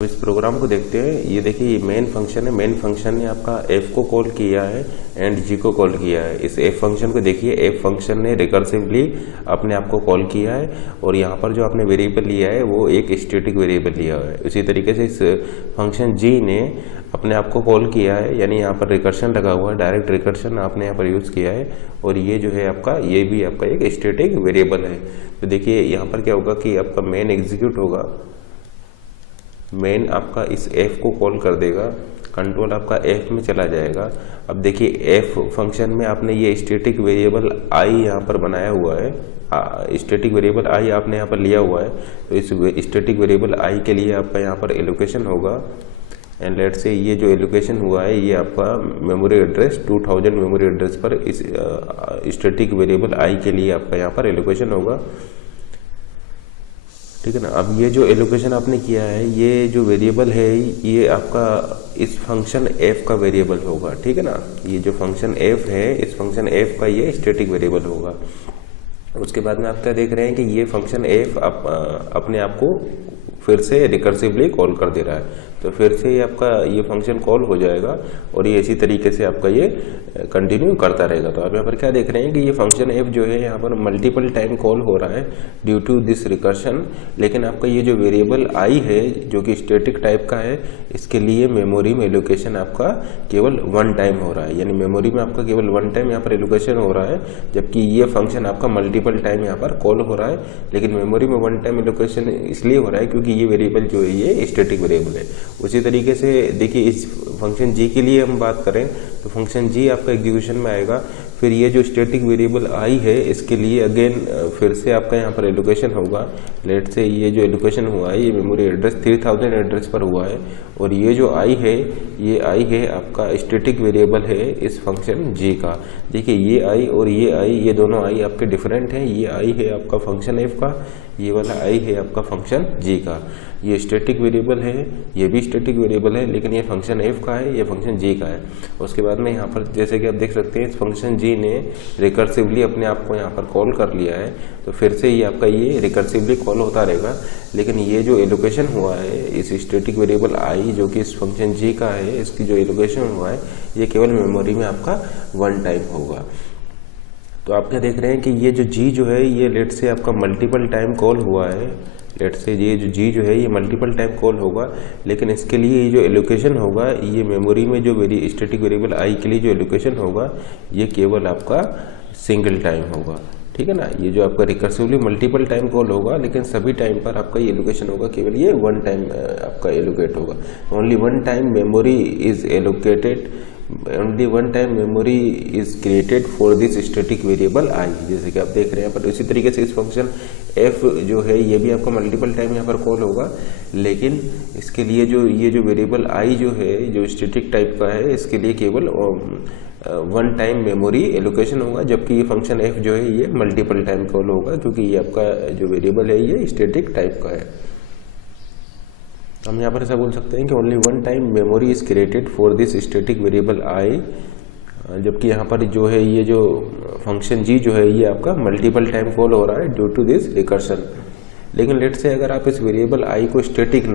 इस प्रोग्राम को देखते हैं। ये देखिए, ये मेन फंक्शन है। मेन फंक्शन ने आपका f को कॉल किया है एंड g को कॉल किया है। इस f फंक्शन को देखिए, f फंक्शन ने रिकर्सिवली अपने आप को कॉल किया है और यहाँ पर जो आपने वेरिएबल लिया है वो एक स्टैटिक वेरिएबल लिया है। इसी तरीके से इस फंक्शन g ने अपने आप को कॉल किया है, यानी यहाँ पर रिकर्शन लगा हुआ है, डायरेक्ट रिकर्शन आपने यहाँ पर यूज़ किया है और ये जो है आपका, ये भी आपका एक स्टैटिक वेरिएबल है। तो देखिए यहाँ पर क्या होगा कि आपका मेन एग्जीक्यूट होगा, मेन आपका इस f को कॉल कर देगा, कंट्रोल आपका f में चला जाएगा। अब देखिए f फंक्शन में आपने ये स्टैटिक वेरिएबल i यहाँ पर बनाया हुआ है, स्टैटिक वेरिएबल i आपने यहाँ पर लिया हुआ है। तो इस स्टैटिक वेरिएबल i के लिए आपका यहाँ पर एलोकेशन होगा एंड लेट से ये जो एलोकेशन हुआ है ये आपका मेमोरी एड्रेस 2000 मेमोरी एड्रेस पर इस स्टैटिक वेरिएबल i के लिए आपका यहाँ पर एलोकेशन होगा। ठीक है ना। अब ये जो एलोकेशन आपने किया है, ये जो वेरिएबल है ये आपका इस फंक्शन f का वेरिएबल होगा। ठीक है ना। ये जो फंक्शन f है, इस फंक्शन f का ये स्टैटिक वेरिएबल होगा। उसके बाद में आप क्या देख रहे हैं कि ये फंक्शन f अपने आप को फिर से रिकर्सिवली कॉल कर दे रहा है। तो फिर से ये आपका ये फंक्शन कॉल हो जाएगा और ये इसी तरीके से आपका ये कंटिन्यू करता रहेगा। तो आप यहाँ पर क्या देख रहे हैं कि ये फंक्शन f जो है यहाँ पर मल्टीपल टाइम कॉल हो रहा है ड्यू टू दिस रिकर्शन। लेकिन आपका ये जो वेरिएबल i है जो कि स्टैटिक टाइप का है, इसके लिए मेमोरी में एलोकेशन आपका केवल वन टाइम हो रहा है, यानी मेमोरी में आपका केवल वन टाइम यहाँ पर एलोकेशन हो रहा है, जबकि ये फंक्शन आपका मल्टीपल टाइम यहाँ पर कॉल हो रहा है। लेकिन मेमोरी में वन टाइम एलोकेशन इसलिए हो रहा है क्योंकि ये वेरिएबल जो है ये स्टैटिक वेरिएबल है। उसी तरीके से देखिए, इस फंक्शन g के लिए हम बात करें तो फंक्शन g आपका एग्जीक्यूशन में आएगा। फिर ये जो स्टैटिक वेरिएबल i है इसके लिए अगेन फिर से आपका यहाँ पर एलोकेशन होगा। लेट से ये जो एलोकेशन हुआ है ये मेमोरी एड्रेस 3000 एड्रेस पर हुआ है और ये जो i है, ये i है आपका स्टैटिक वेरिएबल है इस फंक्शन g का। देखिए ये i और ये i, ये दोनों i आपके डिफरेंट हैं। ये i है आपका फंक्शन f का, ये वाला i है आपका फंक्शन g का। ये स्टैटिक वेरिएबल है, ये भी स्टैटिक वेरिएबल है, लेकिन ये फंक्शन f का है, ये फंक्शन g का है। उसके बाद में यहाँ पर जैसे कि आप देख सकते हैं, इस फंक्शन g ने रिकर्सिवली अपने आप को यहाँ पर कॉल कर लिया है। तो फिर से ये आपका ये रिकर्सिवली कॉल होता रहेगा। लेकिन ये जो एलोकेशन हुआ है इस स्टैटिक वेरिएबल i जो कि इस फंक्शन g का है, इसकी जो एलोकेशन हुआ है ये केवल मेमोरी में आपका वन टाइम होगा। तो आप क्या देख रहे हैं कि ये जो g जो है ये लेट से आपका मल्टीपल टाइम कॉल हुआ है। लेट से ये जो g जो है ये मल्टीपल टाइम कॉल होगा, लेकिन इसके लिए ये जो एलोकेशन होगा, ये मेमोरी में जो स्टैटिक वेरिएबल i के लिए जो एलोकेशन होगा ये केवल आपका सिंगल टाइम होगा। ठीक है ना। ये जो आपका रिकर्सिवली मल्टीपल टाइम कॉल होगा, लेकिन सभी टाइम पर आपका ये एलोकेशन होगा केवल ये वन टाइम आपका एलोकेट होगा। Only one time memory is allocated, only one time memory is created for this static variable i, जैसे कि आप देख रहे हैं। पर इसी तरीके से इस फंक्शन f जो है ये भी आपका मल्टीपल टाइम यहाँ पर कॉल होगा, लेकिन इसके लिए जो ये जो वेरिएबल i जो है जो स्टैटिक टाइप का है, इसके लिए केवल वन टाइम मेमोरी एलोकेशन होगा, जबकि ये फंक्शन f जो है ये मल्टीपल टाइम कॉल होगा क्योंकि ये आपका जो वेरिएबल है ये स्टैटिक टाइप का है। हम यहाँ पर ऐसा बोल सकते हैं कि only one time memory is created for this static variable i, जबकि यहाँ पर जो है ये जो फंक्शन g जो है ये आपका मल्टीपल टाइम कॉल हो रहा है ड्यू टू दिस रिकर्शन। लेकिन लेट से अगर आप इस वेरिएबल i को स्टैटिक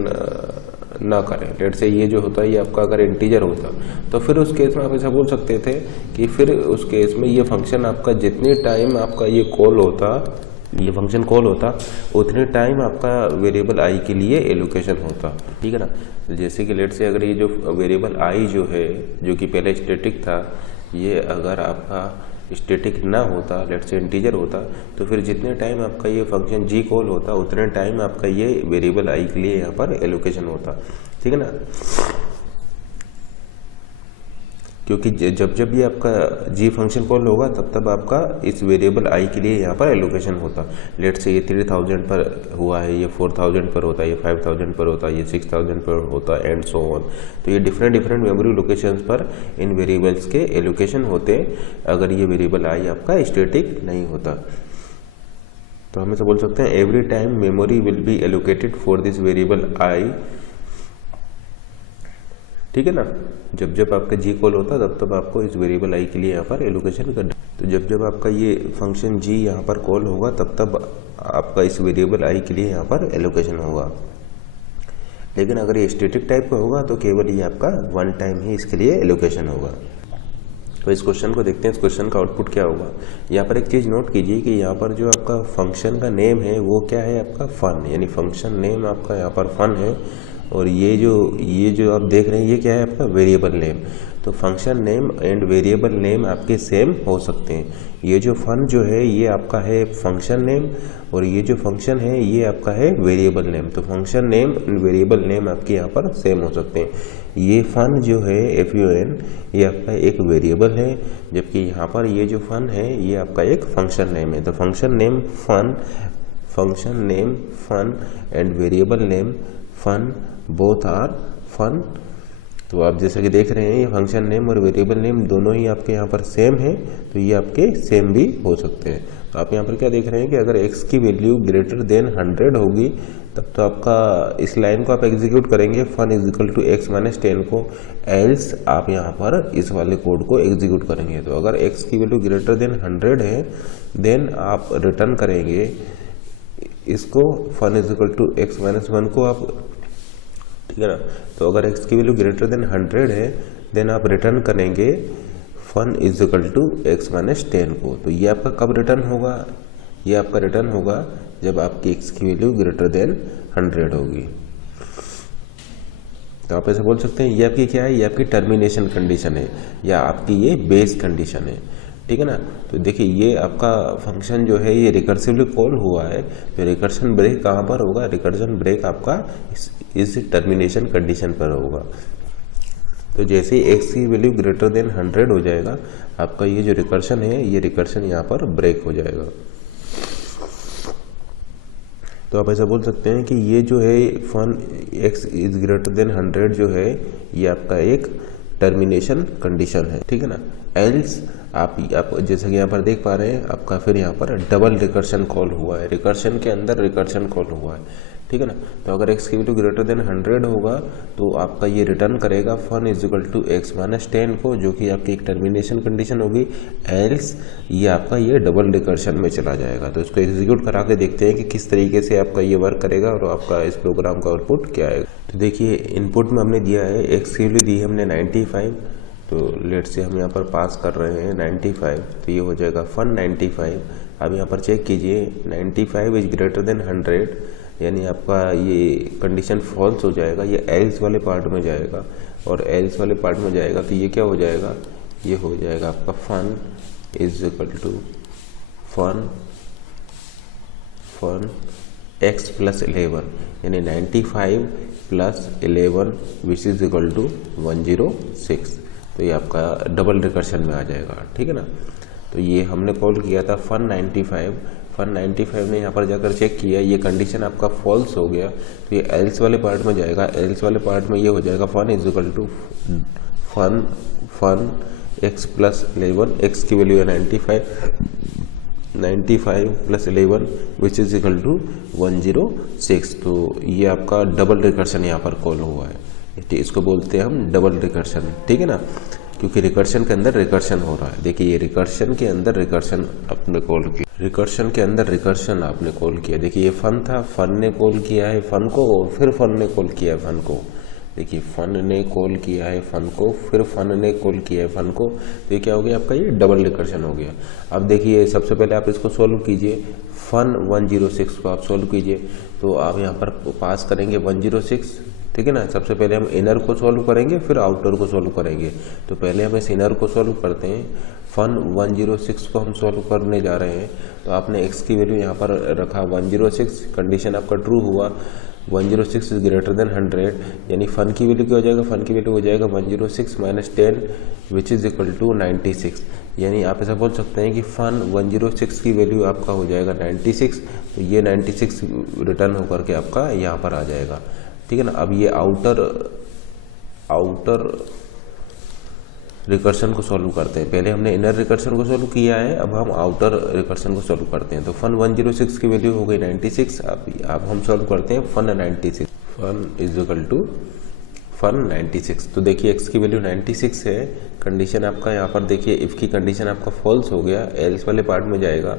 ना करें, लेट से ये जो होता है ये आपका अगर इंटीजर होता तो फिर उस केस में आप ऐसा बोल सकते थे कि फिर उस केस में ये फंक्शन आपका जितने टाइम आपका ये कॉल होता, ये फंक्शन कॉल होता, उतने टाइम आपका वेरिएबल i के लिए एलोकेशन होता। ठीक है ना। जैसे कि लेट से अगर ये जो वेरिएबल i जो है जो कि पहले स्टैटिक था, ये अगर आपका स्टैटिक ना होता, लेट से इंटीजर होता, तो फिर जितने टाइम आपका ये फंक्शन g कॉल होता उतने टाइम आपका ये वेरिएबल i के लिए यहाँ पर एलोकेशन होता। ठीक है ना। क्योंकि जब जब ये आपका g फंक्शन कॉल होगा तब तब आपका इस वेरिएबल i के लिए यहाँ पर एलोकेशन होता। लेट से ये 3000 पर हुआ है, ये 4000 पर होता है, ये 5000 पर होता है, ये 6000 पर होता है एंड सो ऑन। तो ये डिफरेंट मेमोरी लोकेशंस पर इन वेरिएबल्स के एलोकेशन होते अगर ये वेरिएबल i आपका स्टैटिक नहीं होता। तो हम ऐसा बोल सकते हैं every time memory will be allocated for this variable i। ठीक है ना। जब जब आपका g कॉल होता तब तब आपको इस वेरिएबल i के लिए यहाँ पर एलोकेशन करना। तो जब जब आपका ये फंक्शन g यहाँ पर कॉल होगा तब तब आपका इस वेरिएबल i के लिए यहाँ पर एलोकेशन होगा। लेकिन अगर ये स्टैटिक टाइप का होगा तो केवल ये आपका वन टाइम ही इसके लिए एलोकेशन होगा। तो इस क्वेश्चन को देखते हैं, इस क्वेश्चन का आउटपुट क्या होगा। यहाँ पर एक चीज़ नोट कीजिए कि यहाँ पर जो आपका फंक्शन का नेम है वो क्या है, आपका फन, यानी फंक्शन नेम आपका यहाँ पर फन है। और ये जो आप देख रहे हैं ये क्या है, आपका वेरिएबल नेम। तो function name and variable name आपके सेम हो सकते हैं। ये जो फन जो है ये आपका है फंक्शन नेम, और ये जो फंक्शन है ये आपका है वेरिएबल नेम। तो function name and variable name आपके यहाँ पर सेम हो सकते हैं। ये फन जो है FUN ये आपका एक वेरिएबल है, जबकि यहाँ पर ये जो फन है ये आपका एक फंक्शन नेम है। तो function name fun and variable name fun both are fun. तो आप जैसा कि देख रहे हैं ये फंक्शन नेम और वेरिएबल नेम दोनों ही आपके यहाँ पर सेम है, तो ये आपके सेम भी हो सकते हैं। तो आप यहाँ पर क्या देख रहे हैं कि अगर x की वैल्यू ग्रेटर देन 100 होगी तब तो आपका इस लाइन को आप एग्जीक्यूट करेंगे fun is equal to x minus 10 को, एल्स आप यहाँ पर इस वाले कोड को एग्जीक्यूट करेंगे। तो अगर x की वैल्यू ग्रेटर देन 100 है देन आप रिटर्न करेंगे इसको fun is equal to x minus 1 को आप, ठीक है ना। तो अगर x की वैल्यू ग्रेटर देन 100 है देन आप रिटर्न करेंगे fun is equal to x minus 10 को। तो ये आपका कब रिटर्न होगा, ये आपका रिटर्न होगा जब आपकी x की वैल्यू ग्रेटर देन 100 होगी। तो आप ऐसे बोल सकते हैं ये आपकी क्या है, ये आपकी टर्मिनेशन कंडीशन है या आपकी ये बेस कंडीशन है, ठीक है ना। तो देखिए ये आपका फंक्शन जो है ये रिकर्सिवली कॉल हुआ है, तो रिकर्शन ब्रेक कहाँ पर होगा, रिकर्शन ब्रेक आपका इस टर्मिनेशन कंडीशन पर होगा। तो जैसे ही x की वैल्यू ग्रेटर देन 100 हो जाएगा आपका ये जो रिकर्शन है ये रिकर्शन यहाँ पर ब्रेक हो जाएगा। तो आप ऐसा बोल सकते हैं कि ये जो है fun x is greater than 100 जो है ये आपका एक टर्मिनेशन कंडीशन है, ठीक है ना। एल्स आप जैसे कि यहाँ पर देख पा रहे हैं आपका फिर यहाँ पर डबल रिकर्शन कॉल हुआ है, रिकर्शन के अंदर रिकर्शन कॉल हुआ है, ठीक है ना। तो अगर x की वैल्यू ग्रेटर देन 100 होगा तो आपका ये रिटर्न करेगा fun is equal to x minus 10 को, जो कि आपकी एक टर्मिनेशन कंडीशन होगी। एल्स ये आपका ये डबल रिकर्शन में चला जाएगा। तो इसको एग्जीक्यूट करा के देखते हैं कि किस तरीके से आपका ये वर्क करेगा और आपका इस प्रोग्राम का आउटपुट क्या आएगा। तो देखिए इनपुट में हमने दिया है x की वैल्यू दी है हमने 95, तो लेट से हम यहाँ पर पास कर रहे हैं 95, तो ये हो जाएगा फन 95। अब यहाँ पर चेक कीजिए 95 इज ग्रेटर देन 100, यानी आपका ये कंडीशन फॉल्स हो जाएगा, ये एल्स वाले पार्ट में जाएगा, और एल्स वाले पार्ट में जाएगा तो ये क्या हो जाएगा, ये हो जाएगा आपका fun is equal to fun x plus 11, यानी 95 plus 11 which is equal to 106। तो ये आपका डबल रिकर्शन में आ जाएगा, ठीक है ना। तो ये हमने कॉल किया था फन 95 ने यहाँ पर जाकर चेक किया, ये कंडीशन आपका फॉल्स हो गया, तो ये एल्स वाले पार्ट में जाएगा। एल्स वाले पार्ट में ये हो जाएगा fun is equal to fun x plus 11, x की वैल्यू है 95 plus 11 which is equal to 106। तो ये आपका डबल रिकर्शन यहाँ पर कॉल हुआ है, इसको बोलते हैं हम डबल रिकर्शन, ठीक है ना, क्योंकि रिकर्शन के अंदर रिकर्शन हो रहा है। देखिए ये रिकर्शन के अंदर रिकर्शन आपने कॉल किया, रिकर्शन के अंदर रिकर्शन आपने कॉल किया। देखिए ये फन था, फन ने कॉल किया है फन को, फिर फन ने कॉल किया है फन को। देखिए फन ने कॉल किया है फन को, फिर फन ने कॉल किया है फन को, तो ये क्या हो गया आपका, ये डबल रिकर्शन हो गया। अब देखिए सबसे पहले आप इसको सॉल्व कीजिए, फन 106 को आप सॉल्व कीजिए। तो आप यहाँ पर पास करेंगे 106, ठीक है ना। सबसे पहले हम इनर को सॉल्व करेंगे फिर आउटर को सॉल्व करेंगे। तो पहले हम इस इनर को सॉल्व करते हैं, फन 106 को हम सॉल्व करने जा रहे हैं। तो आपने x की वैल्यू यहाँ पर रखा 106, कंडीशन आपका ट्रू हुआ, 106 इज ग्रेटर देन 100, यानी फन की वैल्यू क्या हो जाएगा, फन की वैल्यू हो जाएगा 106 minus 10 which is equal to 96, यानी आप ऐसा बोल सकते हैं कि फन 106 की वैल्यू आपका हो जाएगा 96। तो ये 96 रिटर्न होकर के आपका यहाँ पर आ जाएगा, ठीक है ना। अब ये आउटर रिकर्शन को सॉल्व करते हैं। पहले हमने इनर रिकर्शन को सॉल्व किया है, अब हम आउटर रिकर्शन को सॉल्व करते हैं। तो फन 106 की वैल्यू हो गई 96। अब हम सॉल्व करते हैं fun 96, fun is equal to fun 96। तो देखिए x की वैल्यू 96 है, कंडीशन आपका यहाँ पर देखिए इफ की कंडीशन आपका फॉल्स हो गया, एल्स वाले पार्ट में जाएगा।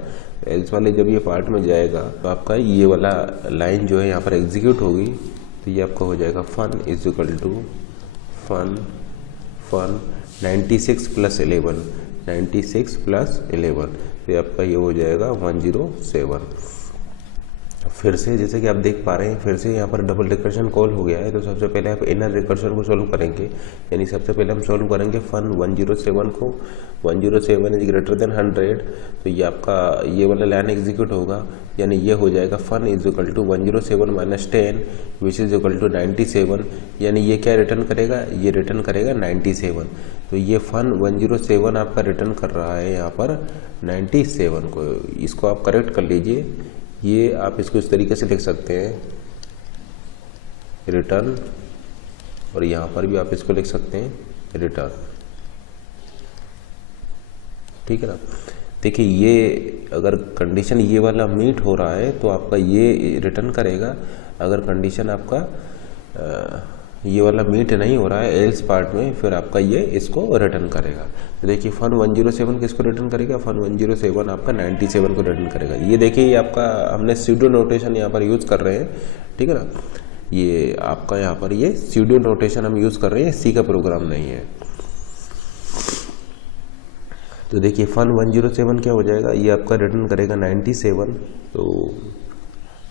एल्स वाले जब ये पार्ट में जाएगा तो आपका ये वाला लाइन जो है यहाँ पर एग्जीक्यूट होगी, तो ये आपका हो जाएगा fun is equal to fun 96 plus 11, 96 plus 11, तो ये आपका ये हो जाएगा 107। फिर से जैसे कि आप देख पा रहे हैं, फिर से यहाँ पर डबल रिकर्शन कॉल हो गया है। तो सबसे पहले आप इनर रिकर्शन को सॉल्व करेंगे, यानी सबसे पहले हम सॉल्व करेंगे फन 107 को। 107 इज ग्रेटर देन 100, तो ये आपका ये वाला लाइन एग्जीक्यूट होगा, यानी ये हो जाएगा fun is equal to 107 minus 10 which is equal to 97, यानी ये क्या रिटर्न करेगा, ये रिटर्न करेगा 97। तो ये फन 107 आपका रिटर्न कर रहा है यहाँ पर 97 को। इसको आप करेक्ट कर लीजिए, ये आप इसको इस तरीके से लिख सकते हैं रिटर्न, और यहाँ पर भी आप इसको लिख सकते हैं रिटर्न, ठीक है ना। देखिए ये अगर कंडीशन ये वाला मीट हो रहा है तो आपका ये रिटर्न करेगा, अगर कंडीशन आपका ये वाला मीट नहीं हो रहा है एल्स पार्ट में, फिर आपका ये इसको रिटर्न करेगा। तो देखिए फन 107 किसको रिटर्न करेगा, फन 107 आपका 97 को रिटर्न करेगा। ये देखिए ये आपका हमने स्यूडो नोटेशन यहाँ पर यूज़ कर रहे हैं, ठीक है ना। ये आपका यहाँ पर ये स्यूडो नोटेशन हम यूज़ कर रहे हैं, सी का प्रोग्राम नहीं है। तो देखिए फन 107 क्या हो जाएगा, ये आपका रिटर्न करेगा 97। तो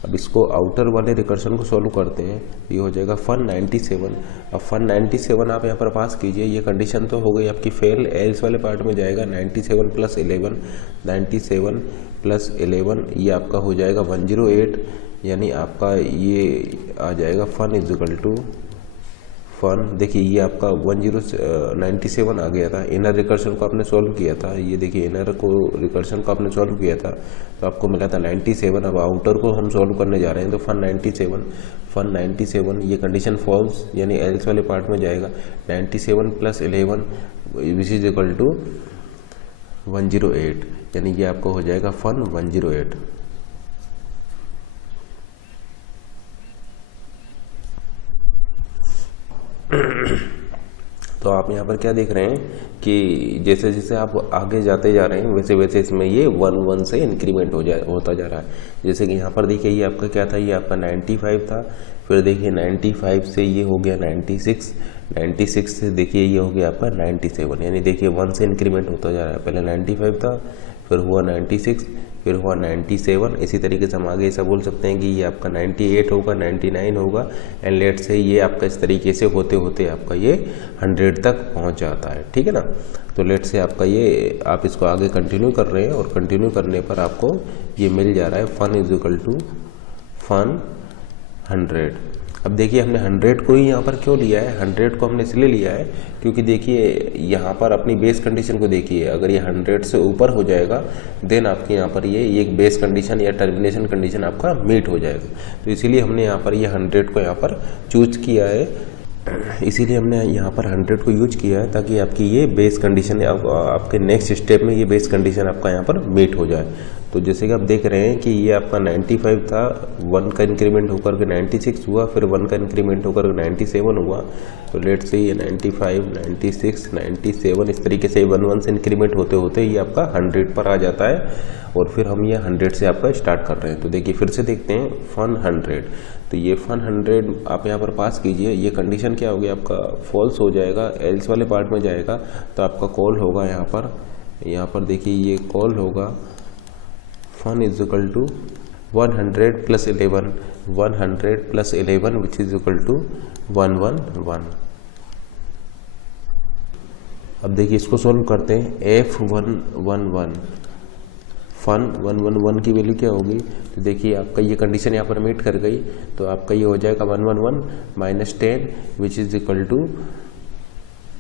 अब इसको आउटर वाले रिकर्शन को सॉल्व करते हैं, ये हो जाएगा फन 97। अब फन 97 आप यहाँ पर पास कीजिए, ये कंडीशन तो हो गई आपकी फेल, एल्स वाले पार्ट में जाएगा 97 प्लस 11, 97 प्लस 11 ये आपका हो जाएगा 108, यानी आपका ये आ जाएगा fun is equal to fun. देखिए ये आपका 97 आ गया था, इनर रिकर्शन को आपने सॉल्व किया था, ये देखिए इनर को रिकर्शन को आपने सॉल्व किया था तो आपको मिला था 97। अब आउटर को हम सॉल्व करने जा रहे हैं, तो फन 97 ये कंडीशन फॉल्स, यानी एल्स वाले पार्ट में जाएगा 97 plus 11 which is equal to 108, यानी ये आपको हो जाएगा फन 108। तो आप यहाँ पर क्या देख रहे हैं कि जैसे जैसे आप आगे जाते जा रहे हैं वैसे वैसे इसमें ये 1 से इंक्रीमेंट होता जा रहा है। जैसे कि यहाँ पर देखिए ये आपका क्या था, ये आपका 95 था, फिर देखिए 95 से ये हो गया 96, 96 से देखिए ये हो गया आपका 97, यानी देखिए 1 से इंक्रीमेंट होता जा रहा है। पहले 95 था, फिर हुआ 96, फिर हुआ 97। इसी तरीके से हम आगे ऐसा बोल सकते हैं कि ये आपका 98 होगा, 99 होगा, एंड लेट से ये आपका इस तरीके से होते होते आपका ये 100 तक पहुंच जाता है, ठीक है ना। तो लेट से आपका ये आप इसको आगे कंटिन्यू कर रहे हैं, और कंटिन्यू करने पर आपको ये मिल जा रहा है fun is equal to fun 100। अब देखिए हमने 100 को ही यहाँ पर क्यों लिया है, 100 को हमने इसलिए लिया है क्योंकि देखिए यहाँ पर अपनी बेस कंडीशन को देखिए, अगर ये 100 से ऊपर हो जाएगा देन आपके यहाँ पर ये एक बेस कंडीशन या टर्मिनेशन कंडीशन आपका मीट हो जाएगा। तो इसीलिए हमने यहाँ पर ये 100 को यहाँ पर चूज किया है, इसीलिए हमने यहाँ पर 100 को यूज किया है ताकि आपकी ये बेस कंडीशन आपके नेक्स्ट स्टेप में ये बेस कंडीशन आपका यहाँ पर मीट हो जाए। तो जैसे कि आप देख रहे हैं कि ये आपका 95 था, 1 का इंक्रीमेंट होकर के 96 हुआ, फिर 1 का इंक्रीमेंट होकर 97 हुआ। तो लेट से ये 95, 96, 97 इस तरीके से 1 से इंक्रीमेंट होते होते ये आपका 100 पर आ जाता है, और फिर हम ये 100 से आपका स्टार्ट कर रहे हैं। तो देखिए फिर से देखते हैं फन 100। तो ये फन 100 आप यहाँ पर पास कीजिए, ये कंडीशन क्या हो गया आपका फॉल्स हो जाएगा, एल्स वाले पार्ट में जाएगा तो आपका कॉल होगा यहाँ पर देखिए ये कॉल होगा fun is equal to 100 plus 11, 100 plus 11 which is equal to 111। अब देखिए इसको सॉल्व करते हैं, F111 फन 111 की वैल्यू क्या होगी, तो देखिए आपका ये कंडीशन यहाँ पर मीट कर गई, तो आपका ये हो जाएगा 111 minus 10 which is equal to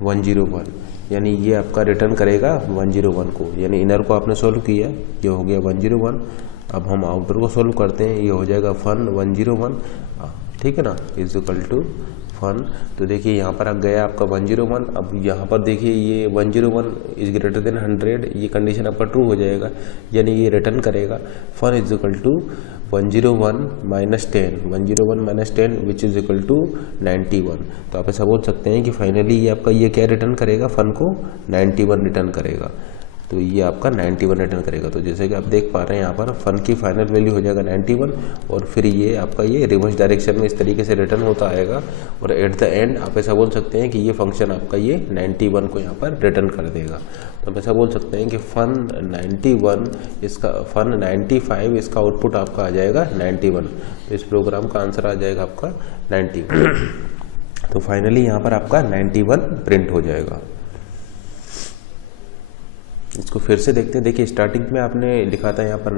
101, यानी ये आपका रिटर्न करेगा 101 को, यानी इनर को आपने सोल्व किया, ये हो गया 101। अब हम आउटर को सोल्व करते हैं, ये हो जाएगा फन 101, ठीक है ना, इज इक्वल टू फन। तो देखिए यहाँ पर गया आपका 101। अब यहाँ पर देखिए ये 101 इज ग्रेटर देन 100, ये कंडीशन आपका ट्रू हो जाएगा, यानी ये रिटर्न करेगा fun is equal to 101 minus 10, 101 minus 10 which is equal to 91। तो आप ऐसा बोल सकते हैं कि फाइनली ये आपका ये क्या रिटर्न करेगा, फन को 91 रिटर्न करेगा, तो ये आपका 91 रिटर्न करेगा। तो जैसे कि आप देख पा रहे हैं यहाँ पर फन की फाइनल वैल्यू हो जाएगा 91 और फिर ये आपका ये रिवर्स डायरेक्शन में इस तरीके से रिटर्न होता आएगा और एट द एंड आप ऐसा बोल सकते हैं कि ये फंक्शन आपका ये 91 को यहाँ पर रिटर्न कर देगा। तो हम ऐसा बोल सकते हैं कि फन 91 इसका फन 95 इसका आउटपुट आपका आ जाएगा 91। तो इस प्रोग्राम का आंसर आ जाएगा आपका 91। तो फाइनली यहाँ पर आपका 91 प्रिंट हो जाएगा। इसको फिर से देखते हैं। देखिए स्टार्टिंग में आपने लिखा था यहाँ पर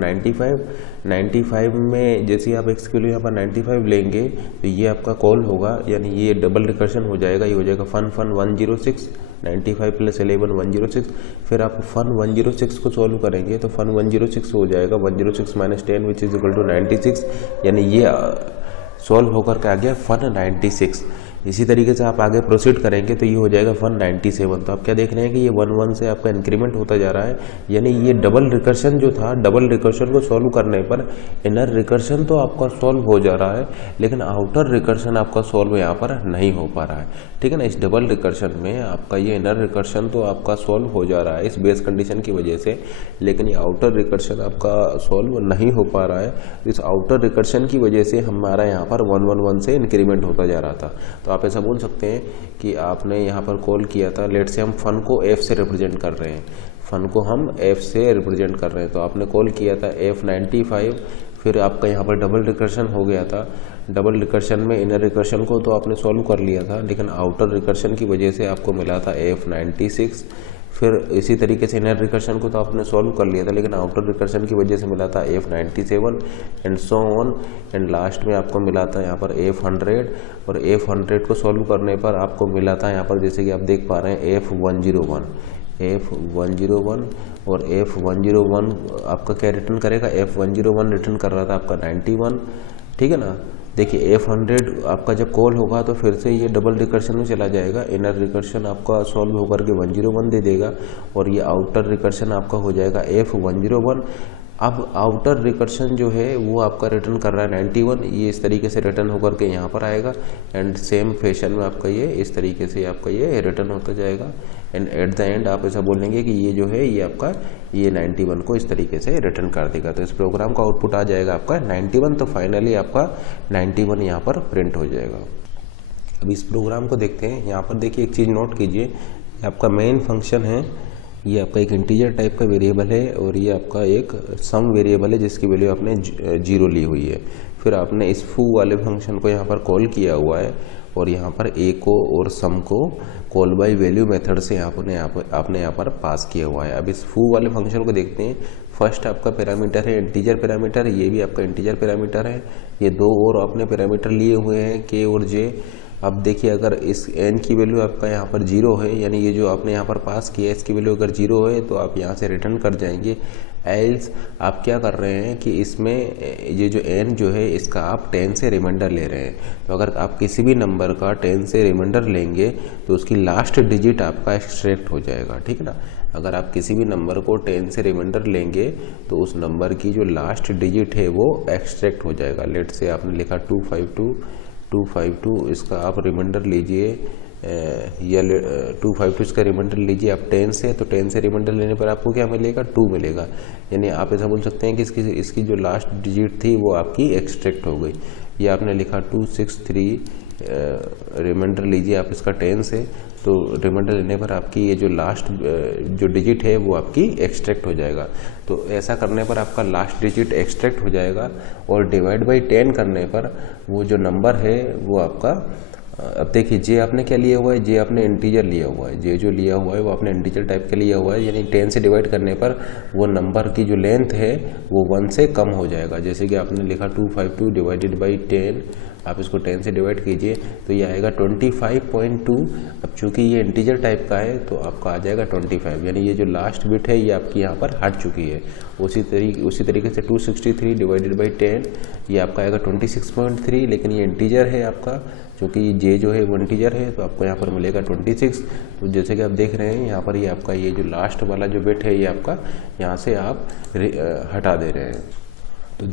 95 में जैसे आप x के लिए यहाँ पर 95 लेंगे तो ये आपका कॉल होगा, यानी ये डबल रिकर्शन हो जाएगा। ये हो जाएगा फन 106 95 + 11 106। फिर आप फन 106 को सॉल्व करेंगे तो फन 106 हो जाएगा 106 - 10 विच इज इक्वल टू 96, यानी ये सॉल्व होकर के आ गया फन 96। इसी तरीके से आप आगे प्रोसीड करेंगे तो ये हो जाएगा फन 97। तो आप क्या देख रहे हैं कि ये 1 से आपका इंक्रीमेंट होता जा रहा है, यानी ये डबल रिकर्शन जो था, डबल रिकर्शन को सॉल्व करने पर इनर रिकर्शन तो आपका सॉल्व हो जा रहा है लेकिन आउटर रिकर्शन आपका सॉल्व यहाँ पर नहीं हो पा रहा है। ठीक है ना, इस डबल रिकर्शन में आपका ये इनर रिकर्शन तो आपका सॉल्व हो जा रहा है इस बेस कंडीशन की वजह से, लेकिन ये आउटर रिकर्शन आपका सॉल्व नहीं हो पा रहा है। इस आउटर रिकर्शन की वजह से हमारा यहाँ पर 111 से इंक्रीमेंट होता जा रहा था। तो आप ऐसा बोल सकते हैं कि आपने यहाँ पर कॉल किया था, लेट से हम फन को f से रिप्रेजेंट कर रहे हैं, फन को हम f से रिप्रेजेंट कर रहे हैं। तो आपने कॉल किया था F95, फिर आपका यहाँ पर डबल रिकर्शन हो गया था। डबल रिकर्शन में इनर रिकर्शन को तो आपने सॉल्व कर लिया था लेकिन आउटर रिकर्शन की वजह से आपको मिला था F96। फिर इसी तरीके से इनर रिकर्शन को तो आपने सॉल्व कर लिया था लेकिन आउटर रिकर्शन की वजह से मिला था F97 and so on, and last में आपको मिला था यहाँ पर F100 और F100 को सॉल्व करने पर आपको मिला था यहाँ पर जैसे कि आप देख पा रहे हैं F101 और F101 आपका क्या रिटर्न करेगा, F101 रिटर्न कर रहा था आपका 91। ठीक है ना, देखिए F100 आपका जब कॉल होगा तो फिर से ये डबल रिकर्शन में चला जाएगा, इनर रिकर्शन आपका सॉल्व होकर के 101 दे देगा और ये आउटर रिकर्शन आपका हो जाएगा F101। अब आउटर रिकर्शन जो है वो आपका रिटर्न कर रहा है 91, ये इस तरीके से रिटर्न होकर के यहाँ पर आएगा एंड सेम फैशन में आपका ये इस तरीके से आपका ये रिटर्न होता जाएगा एंड एट द एंड आप ऐसा बोलेंगे कि ये जो है ये आपका ये 91 को इस तरीके से रिटर्न कर देगा। तो इस प्रोग्राम का आउटपुट आ जाएगा आपका 91। तो फाइनली आपका 91 यहाँ पर प्रिंट हो जाएगा। अब इस प्रोग्राम को देखते हैं। यहाँ पर देखिए एक चीज़ नोट कीजिए, आपका मेन फंक्शन है, ये आपका एक इंटीजर टाइप का वेरिएबल है और ये आपका एक सम वेरिएबल है जिसकी वैल्यू आपने 0 ली हुई है। फिर आपने इस फू वाले फंक्शन को यहाँ पर कॉल किया हुआ है और यहाँ पर ए को और सम को कॉल बाय वैल्यू मेथड से आपने यहाँ पर पास किया हुआ है। अब इस फू वाले फंक्शन को देखते हैं। फर्स्ट आपका पैरामीटर है इंटीजर पैरामीटर, ये भी आपका इंटीजर पैरामीटर है। ये दो और आपने पैरामीटर लिए हुए हैं के और जे। अब देखिए अगर इस n की वैल्यू आपका यहाँ पर 0 है, यानी ये जो आपने यहाँ पर पास किया है इसकी वैल्यू अगर 0 है तो आप यहाँ से रिटर्न कर जाएंगे। एल्स आप क्या कर रहे हैं कि इसमें ये जो n जो है इसका आप 10 से रिमाइंडर ले रहे हैं। तो अगर आप किसी भी नंबर का 10 से रिमाइंडर लेंगे तो उसकी लास्ट डिजिट आपका एक्सट्रैक्ट हो जाएगा। ठीक है ना, अगर आप किसी भी नंबर को 10 से रिमाइंडर लेंगे तो उस नंबर की जो लास्ट डिजिट है वो एक्सट्रैक्ट हो जाएगा। लेट से आपने लिखा 252, इसका आप रिमाइंडर लीजिए या 252 इसका रिमाइंडर लीजिए आप 10 से, तो 10 से रिमाइंडर लेने पर आपको क्या मिलेगा, 2 मिलेगा। यानी आप ऐसा बोल सकते हैं कि इसकी जो लास्ट डिजिट थी वो आपकी एक्सट्रैक्ट हो गई। ये आपने लिखा 263, रिमाइंडर लीजिए आप इसका 10 से, तो रिमाइंडर लेने पर आपकी ये जो लास्ट जो डिजिट है वो आपकी एक्सट्रैक्ट हो जाएगा। तो ऐसा करने पर आपका लास्ट डिजिट एक्सट्रैक्ट हो जाएगा और डिवाइड बाई 10 करने पर वो जो नंबर है वो आपका, अब देखिए जे आपने क्या लिया हुआ है, जे आपने इंटीजर लिया हुआ है, जे जो लिया हुआ है वो आपने इंटीजर टाइप का लिया हुआ है, यानी 10 से डिवाइड करने पर वो नंबर की जो लेंथ है वो 1 से कम हो जाएगा। जैसे कि आपने लिखा 252 डिवाइडेड बाई 10, आप इसको 10 से डिवाइड कीजिए तो ये आएगा 25.2। अब चूंकि ये इंटीजर टाइप का है तो आपका आ जाएगा 25, यानी ये जो लास्ट बिट है ये आपकी यहाँ पर हट चुकी है। उसी तरीके से 263 डिवाइडेड बाई 10 ये आपका आएगा 26.3, लेकिन ये इंटीजर है आपका, क्योंकि जे जो है वो इंटीजर है तो आपको यहाँ पर मिलेगा 26। तो जैसे कि आप देख रहे हैं यहाँ पर ये आपका ये जो लास्ट वाला जो बिट है ये आपका यहाँ से आप हटा दे रहे हैं। तो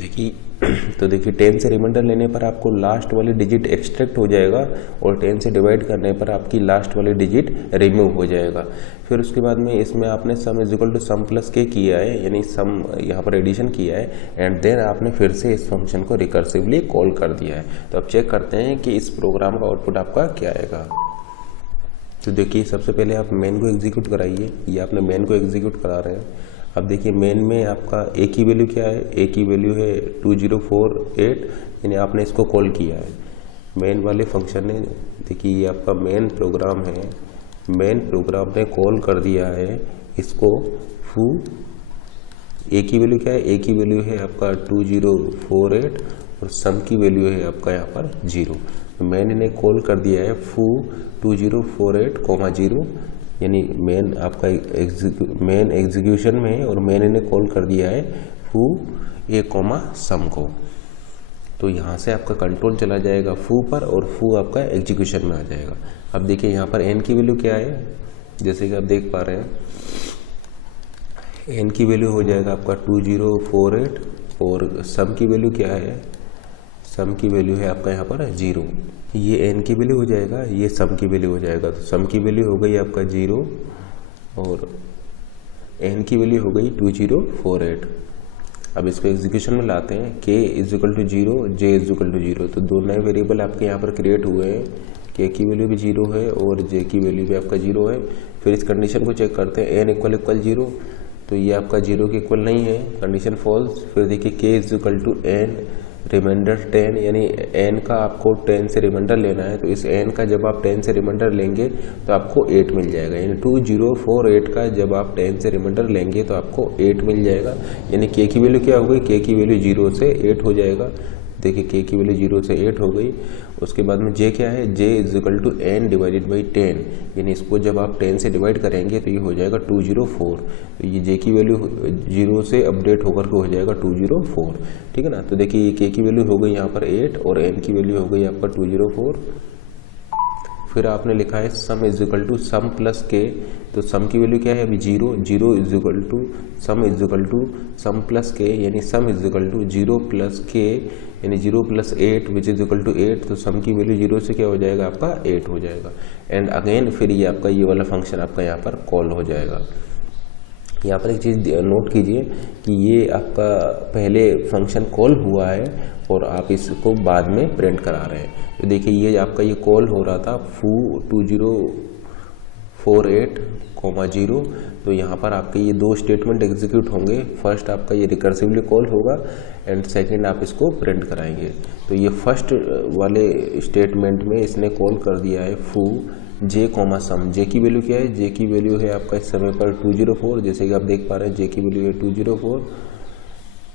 देखिए 10 से रिमाइंडर लेने पर आपको लास्ट वाली डिजिट एक्सट्रैक्ट हो जाएगा और 10 से डिवाइड करने पर आपकी लास्ट वाली डिजिट रिमूव हो जाएगा। फिर उसके बाद में इसमें आपने sum is equal to sum plus k किया है, यानी सम यहाँ पर एडिशन किया है, एंड देन आपने फिर से इस फंक्शन को रिकर्सिवली कॉल कर दिया है। तो अब चेक करते हैं कि इस प्रोग्राम का आउटपुट आपका क्या आएगा। तो देखिए सबसे पहले आप मेन को एग्जीक्यूट कराइए, ये आपने मेन को एग्जीक्यूट करा रहे हैं। अब देखिए मेन में आपका ए की वैल्यू क्या है, ए की वैल्यू है 2048, यानी आपने इसको कॉल किया है मेन वाले फंक्शन ने। देखिए ये आपका मेन प्रोग्राम है, मेन प्रोग्राम ने कॉल कर दिया है इसको फू। ए की वैल्यू क्या है, ए की वैल्यू है आपका 2048 और सम की वैल्यू है आपका यहाँ पर 0। तो मैन ने कॉल कर दिया है फू 2048,0, यानी मेन आपका मेन एग्जीक्यूशन में है और मैंने ने कॉल कर दिया है फू ए कॉमा सम को। तो यहाँ से आपका कंट्रोल चला जाएगा फू पर और फू आपका एग्जीक्यूशन में आ जाएगा। अब देखिए यहाँ पर एन की वैल्यू क्या है, जैसे कि आप देख पा रहे हैं एन की वैल्यू हो जाएगा आपका 2048 और सम की वैल्यू क्या है, सम की वैल्यू है आपका यहाँ पर 0। ये एन की वैल्यू हो जाएगा, ये सम की वैल्यू हो जाएगा। तो सम की वैल्यू हो गई आपका 0 और एन की वैल्यू हो गई 2048। अब इसको एग्जीक्यूशन में लाते हैं, k is equal to 0, j is equal to 0। तो दो नए वेरिएबल आपके यहाँ पर क्रिएट हुए हैं, k की वैल्यू भी 0 है और j की वैल्यू भी आपका 0 है। फिर इस कंडीशन को चेक करते हैं, n इक्वल 0, तो ये आपका 0 के इक्वल नहीं है, कंडीशन फॉल्स। फिर देखिए k is equal to n remainder 10, यानी n का आपको 10 से रिमाइंडर लेना है। तो इस n का जब आप 10 से रिमाइंडर लेंगे तो आपको 8 मिल जाएगा, यानी 2048 का जब आप 10 से रिमाइंडर लेंगे तो आपको 8 मिल जाएगा। यानी k की वैल्यू क्या हो गई, k की वैल्यू 0 से 8 हो जाएगा। देखिए k की वैल्यू 0 से 8 हो गई। उसके बाद में j क्या है, j is equal to n divided by 10, यानी इसको जब आप 10 से डिवाइड करेंगे तो ये हो जाएगा 204। तो ये j की वैल्यू 0 से अपडेट होकर के हो जाएगा 204, ठीक है ना। तो देखिए ये k की वैल्यू हो गई यहाँ पर 8 और n की वैल्यू हो गई आपका 204। फिर आपने लिखा है sum is equal to sum plus k, तो सम की वैल्यू क्या है अभी 0, 0 is equal to sum is equal to sum plus k, यानी sum is equal to 0 plus k, यानी 0 plus 8 which is equal to 8। तो सम की वैल्यू 0 से क्या हो जाएगा आपका 8 हो जाएगा। एंड अगेन फिर ये आपका ये वाला फंक्शन आपका यहाँ पर कॉल हो जाएगा। यहाँ पर एक चीज़ नोट कीजिए कि ये आपका पहले फंक्शन कॉल हुआ है और आप इसको बाद में प्रिंट करा रहे हैं। तो देखिए ये आपका ये कॉल हो रहा था फू 2048,0, तो यहाँ पर आपके ये दो स्टेटमेंट एग्जीक्यूट होंगे। फर्स्ट आपका ये रिकर्सिवली कॉल होगा एंड सेकंड आप इसको प्रिंट कराएंगे। तो ये फर्स्ट वाले स्टेटमेंट में इसने कॉल कर दिया है फू जे कॉमा सम। जे की वैल्यू क्या है, जे की वैल्यू है आपका इस समय पर 204, जैसे कि आप देख पा रहे हैं जे की वैल्यू है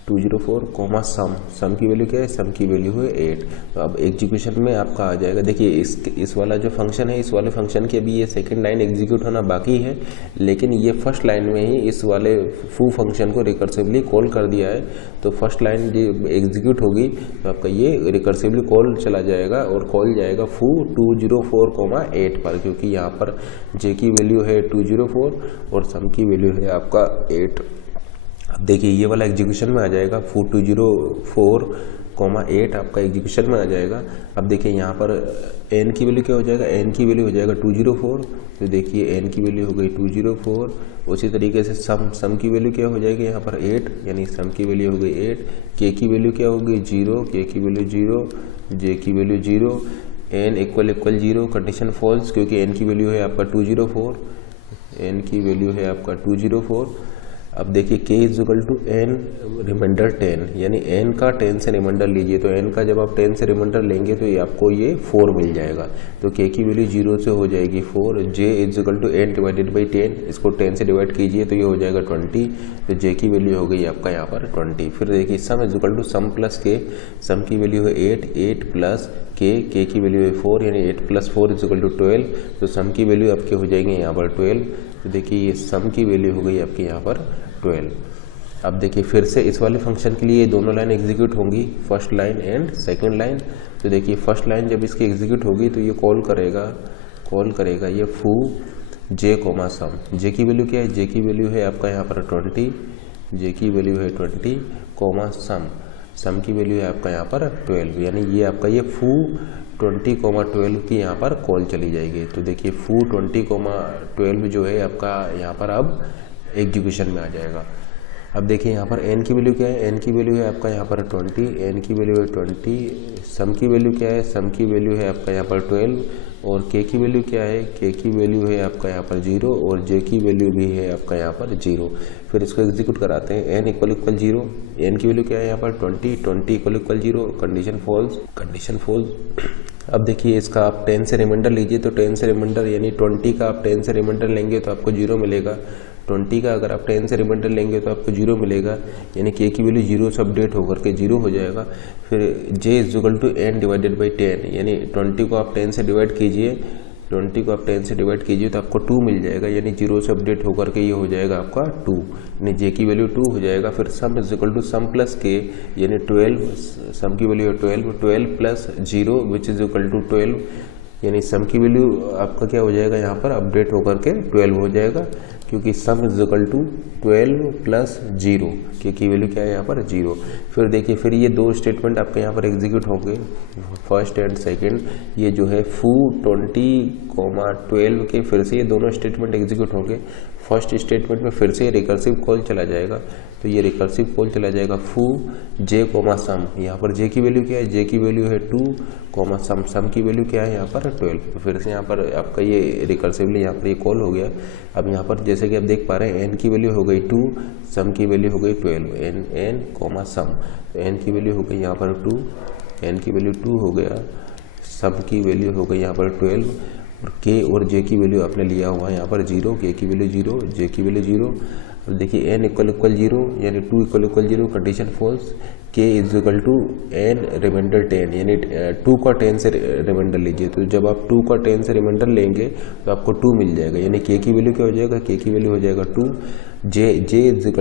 204 कॉमा सम। सम की वैल्यू क्या है, सम की वैल्यू है 8। तो अब एग्जीक्यूशन में आपका आ जाएगा। देखिए इस वाला जो फंक्शन है, इस वाले फंक्शन की अभी ये सेकंड लाइन एग्जीक्यूट होना बाकी है, लेकिन ये फर्स्ट लाइन में ही इस वाले फू फंक्शन को रिकर्सिवली कॉल कर दिया है। तो फर्स्ट लाइन एग्जीक्यूट होगी तो आपका ये रिकर्सिवली कॉल चला जाएगा और कॉल जाएगा फू 204,8 पर, क्योंकि यहाँ पर जे की वैल्यू है 204 और सम की वैल्यू है आपका 8। अब देखिए ये वाला एग्जीक्यूशन में आ जाएगा फू 204,8 आपका एग्जीक्यूशन में आ जाएगा। अब देखिए यहाँ पर n की वैल्यू क्या हो जाएगा, n की वैल्यू हो जाएगा 204। तो देखिए n की वैल्यू हो गई 204। उसी तरीके से सम की वैल्यू क्या हो जाएगी यहाँ पर 8, यानी सम की वैल्यू हो गई 8। k की वैल्यू क्या होगी 0, k की वैल्यू 0, j की वैल्यू 0, n इक्वल 0, कंडीशन फॉल्स क्योंकि n की वैल्यू है आपका 204, n की वैल्यू है आपका 204। अब देखिए k is equal to n remainder 10, यानी n का 10 से रिमाइंडर लीजिए। तो n का जब आप 10 से रिमाइंडर लेंगे तो ये आपको ये 4 मिल जाएगा। तो k की वैल्यू 0 से हो जाएगी 4। j is equal to n divided by 10, इसको 10 से डिवाइड कीजिए तो ये हो जाएगा 20। तो j की वैल्यू हो गई आपका यहाँ पर 20। फिर देखिए sum is equal to sum plus k, sum की वैल्यू है 8 प्लस k की वैल्यू है 4, यानी 8 प्लस 4 इज इक्वल टू 12। तो सम की वैल्यू आपके हो जाएंगे यहाँ पर 12। तो देखिए ये सम की वैल्यू हो गई आपके यहाँ पर 12। अब देखिए फिर से इस वाले फंक्शन के लिए दोनों लाइन एग्जीक्यूट होंगी, first line and second line. तो देखिए फर्स्ट लाइन जब इसकी एग्जीक्यूट होगी तो ये कॉल करेगा ये फू जे कॉमा सम। जे की वैल्यू क्या है, जे की वैल्यू है आपका यहाँ पर 20, जे की वैल्यू है 20 कॉमा सम। सम की वैल्यू है आपका यहाँ पर 12, यानी ये आपका ये फू 20,12 की यहाँ पर कॉल चली जाएगी। तो देखिए फू 20,12 जो है आपका यहाँ पर अब एग्जीक्यूशन में आ जाएगा। अब देखिए यहाँ पर n की वैल्यू क्या है, n की वैल्यू है आपका यहाँ पर 20, n की वैल्यू है 20, सम की वैल्यू क्या है, सम की वैल्यू है आपका यहाँ पर 12, और k की वैल्यू क्या है, k की वैल्यू है आपका यहाँ पर 0, और j की वैल्यू भी है आपका यहाँ पर 0। फिर इसको एग्जीक्यूट कराते हैं, n = 0, n की वैल्यू क्या है यहाँ पर 20, 20 = 0, कंडीशन फॉल्स, कंडीशन फॉल्स। अब देखिए इसका आप 10 से रिमाइंडर लीजिए, तो 10 से रिमाइंडर यानी 20 का आप 10 से रिमाइंडर लेंगे तो आपको 0 मिलेगा, 20 का अगर आप 10 से रिमाइंडर लेंगे तो आपको 0 मिलेगा, यानी k की वैल्यू 0 से अपडेट होकर के 0 हो जाएगा। फिर j = n / 10, यानी 20 को आप 10 से डिवाइड कीजिए, 20 को आप 10 से डिवाइड कीजिए तो आपको 2 मिल जाएगा, यानी 0 से अपडेट होकर के ये हो जाएगा आपका 2, यानी j की वैल्यू 2 हो जाएगा। फिर सम = सम प्लस k, यानी 12, सम की वैल्यू है 12 plus 0 which is equal to 12, यानी सम की वैल्यू आपका क्या हो जाएगा यहाँ पर अपडेट होकर के 12 हो जाएगा, क्योंकि सम = 12 प्लस 0, की वैल्यू क्या है यहाँ पर 0। फिर देखिए फिर ये दो स्टेटमेंट आपके यहाँ पर एग्जीक्यूट होंगे, फर्स्ट एंड सेकंड, ये जो है फू 20,12 के फिर से ये दोनों स्टेटमेंट एग्जीक्यूट होंगे। फर्स्ट स्टेटमेंट में फिर से रिकर्सिव कॉल चला जाएगा, तो ये रिकर्सिव कॉल चला जाएगा फू j, सम, यहाँ पर j की वैल्यू क्या है, j की वैल्यू है 2, सम, सम की वैल्यू क्या है यहाँ पर 12। तो फिर से यहाँ पर आपका ये रिकर्सिवली यहाँ पर ये कॉल हो गया। अब यहाँ पर जैसे कि आप देख पा रहे हैं n की वैल्यू हो गई 2, सम की वैल्यू हो गई 12, n सम, तो n की वैल्यू हो गई यहाँ पर 2, n की वैल्यू 2 हो गया, सम की वैल्यू हो गई यहाँ पर 12, और k और j की वैल्यू आपने लिया हुआ है यहाँ पर 0, k की वैल्यू 0, j की वैल्यू 0। और देखिए n = 0, यानी 2 = 0, condition false, k = n remainder 10, यानी 2 का 10 से रिमाइंडर लीजिए, तो जब आप 2 का 10 से रिमाइंडर लेंगे तो आपको 2 मिल जाएगा, यानी k की वैल्यू क्या हो जाएगा, k की वैल्यू हो जाएगा 2, j = n /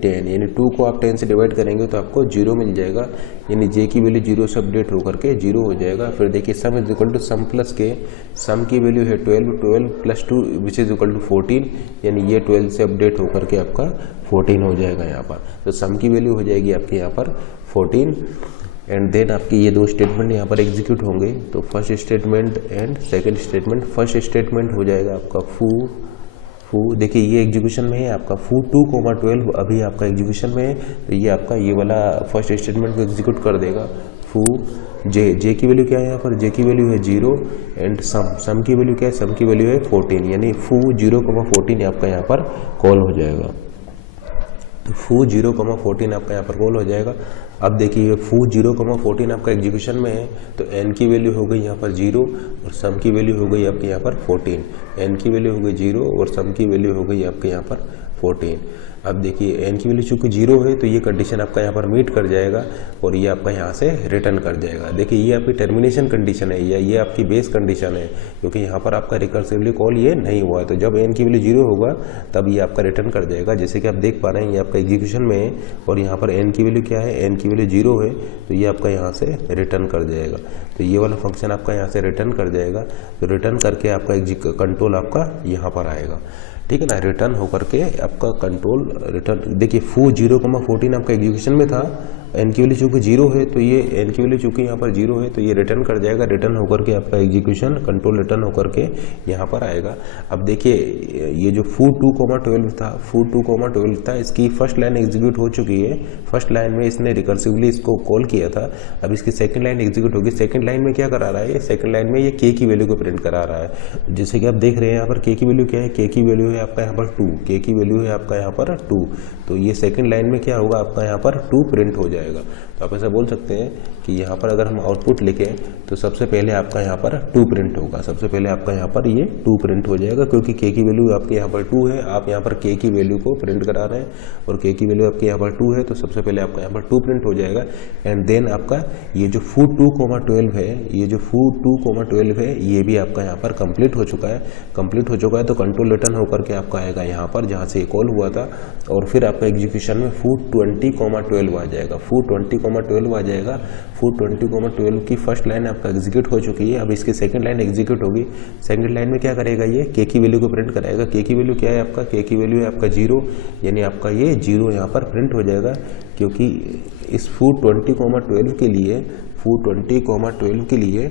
10, यानी 2 को आप 10 से डिवाइड करेंगे तो आपको 0 मिल जाएगा, यानी j की वैल्यू 0 से अपडेट होकर के 0 हो जाएगा। फिर देखिए सम = सम प्लस k, सम की वैल्यू है 12 plus 2 which is equal to 14, यानी ये 12 से अपडेट होकर के आपका 14 हो जाएगा यहाँ पर। तो सम की वैल्यू हो जाएगी आपके यहाँ पर 14, एंड देन आपकी ये दो स्टेटमेंट यहाँ पर एग्जीक्यूट होंगे। तो first statement and second statement, first statement हो जाएगा आपका फू, देखिए ये एग्जीक्यूशन में है आपका फू 2,12 अभी आपका एग्जीक्यूशन में है, तो ये आपका ये वाला फर्स्ट स्टेटमेंट को एग्जीक्यूट कर देगा। फू जे की वैल्यू क्या है यहाँ पर, जे की वैल्यू है 0, एंड सम की वैल्यू क्या है, सम की वैल्यू है 14, यानी फू 0,14 आपका यहाँ पर कॉल हो जाएगा। तो फू 0,14 आपका यहाँ पर कॉल हो जाएगा। अब देखिए फू 0,14 आपका एग्जीक्यूशन में है, तो n की वैल्यू हो गई यहाँ पर 0 और सम की वैल्यू हो गई आपके यहाँ पर 14, n की वैल्यू हो गई 0 और सम की वैल्यू हो गई आपके यहाँ पर 14। अब देखिए n की वैल्यू चूंकि 0 है तो ये कंडीशन आपका यहाँ पर मीट कर जाएगा और ये आपका यहाँ से रिटर्न कर जाएगा। देखिए ये आपकी टर्मिनेशन कंडीशन है या ये आपकी बेस कंडीशन है, क्योंकि यहाँ पर आपका रिकर्सिवली कॉल ये नहीं हुआ है। तो जब n की वैल्यू 0 होगा तब ये आपका रिटर्न कर जाएगा। जैसे कि आप देख पा रहे हैं ये आपका एग्जीक्यूशन में है और यहाँ पर n की वैल्यू क्या है, n की वैल्यू 0 है, तो ये आपका यहाँ से रिटर्न कर जाएगा। तो ये वाला फंक्शन आपका यहाँ से रिटर्न कर जाएगा। तो रिटर्न करके आपका कंट्रोल आपका यहाँ पर आएगा, ठीक है ना। रिटर्न होकर के आपका कंट्रोल रिटर्न, देखिए फू 0,14 आपका एग्जीक्यूशन में था, n की वैल्यू चूंकि 0 है तो ये n की वैल्यू चूंकि यहाँ पर 0 है तो ये रिटर्न कर जाएगा। रिटर्न होकर के आपका एग्जीक्यूशन कंट्रोल रिटर्न होकर के यहाँ पर आएगा। अब देखिए ये जो फू 2,12 था, फू 2,12 था, इसकी फर्स्ट लाइन एग्जीक्यूट हो चुकी है। फर्स्ट लाइन में इसने रिकर्सिवली इसको कॉल किया था। अब इसकी सेकंड लाइन एग्जीक्यूट होगी। सेकंड लाइन में क्या करा रहा है, सेकंड लाइन में ये k की वैल्यू को प्रिंट करा रहा है। जैसे कि आप देख रहे हैं यहाँ पर k की वैल्यू क्या है, k की वैल्यू है आपका यहाँ पर 2, k की वैल्यू है आपका यहाँ पर 2। तो ये सेकंड लाइन में क्या होगा, आपका यहाँ पर 2 प्रिंट हो जाएगा। तो आप ऐसा बोल सकते हैं कि यहाँ पर अगर हम आउटपुट लिखें तो सबसे पहले आपका यहाँ पर 2 प्रिंट होगा। सबसे पहले आपका यहाँ पर ये 2 प्रिंट हो जाएगा, क्योंकि k की वैल्यू आपके यहाँ पर 2 है। आप यहाँ पर k की वैल्यू को प्रिंट करा रहे हैं और k की वैल्यू आपके यहाँ पर 2 है, तो सबसे पहले आपका यहाँ पर 2 प्रिंट हो जाएगा। एंड देन आपका ये जो फू 2,12 है, ये जो फू 2,12 है, ये भी आपका यहाँ पर कंप्लीट हो चुका है। कंप्लीट हो चुका है तो कंट्रोल रिटर्न होकर के आपका आएगा यहाँ पर जहाँ से कॉल हुआ था, और फिर आपका एग्जीक्यूशन में फू 20,12 आ जाएगा। फू 20,12 20,12 आ जाएगा। फू 20,12 की फर्स्ट लाइन आपका एग्जीक्यूट हो चुकी है। अब इसकी सेकंड लाइन एग्जीक्यूट होगी। सेकंड लाइन में क्या करेगा, ये के की वैल्यू को प्रिंट कराएगा। के की वैल्यू क्या है आपका, के की वैल्यू है आपका 0, यानी आपका ये 0 यहाँ पर प्रिंट हो जाएगा, क्योंकि इस फू 20,12 के लिए, फू 20,12 के लिए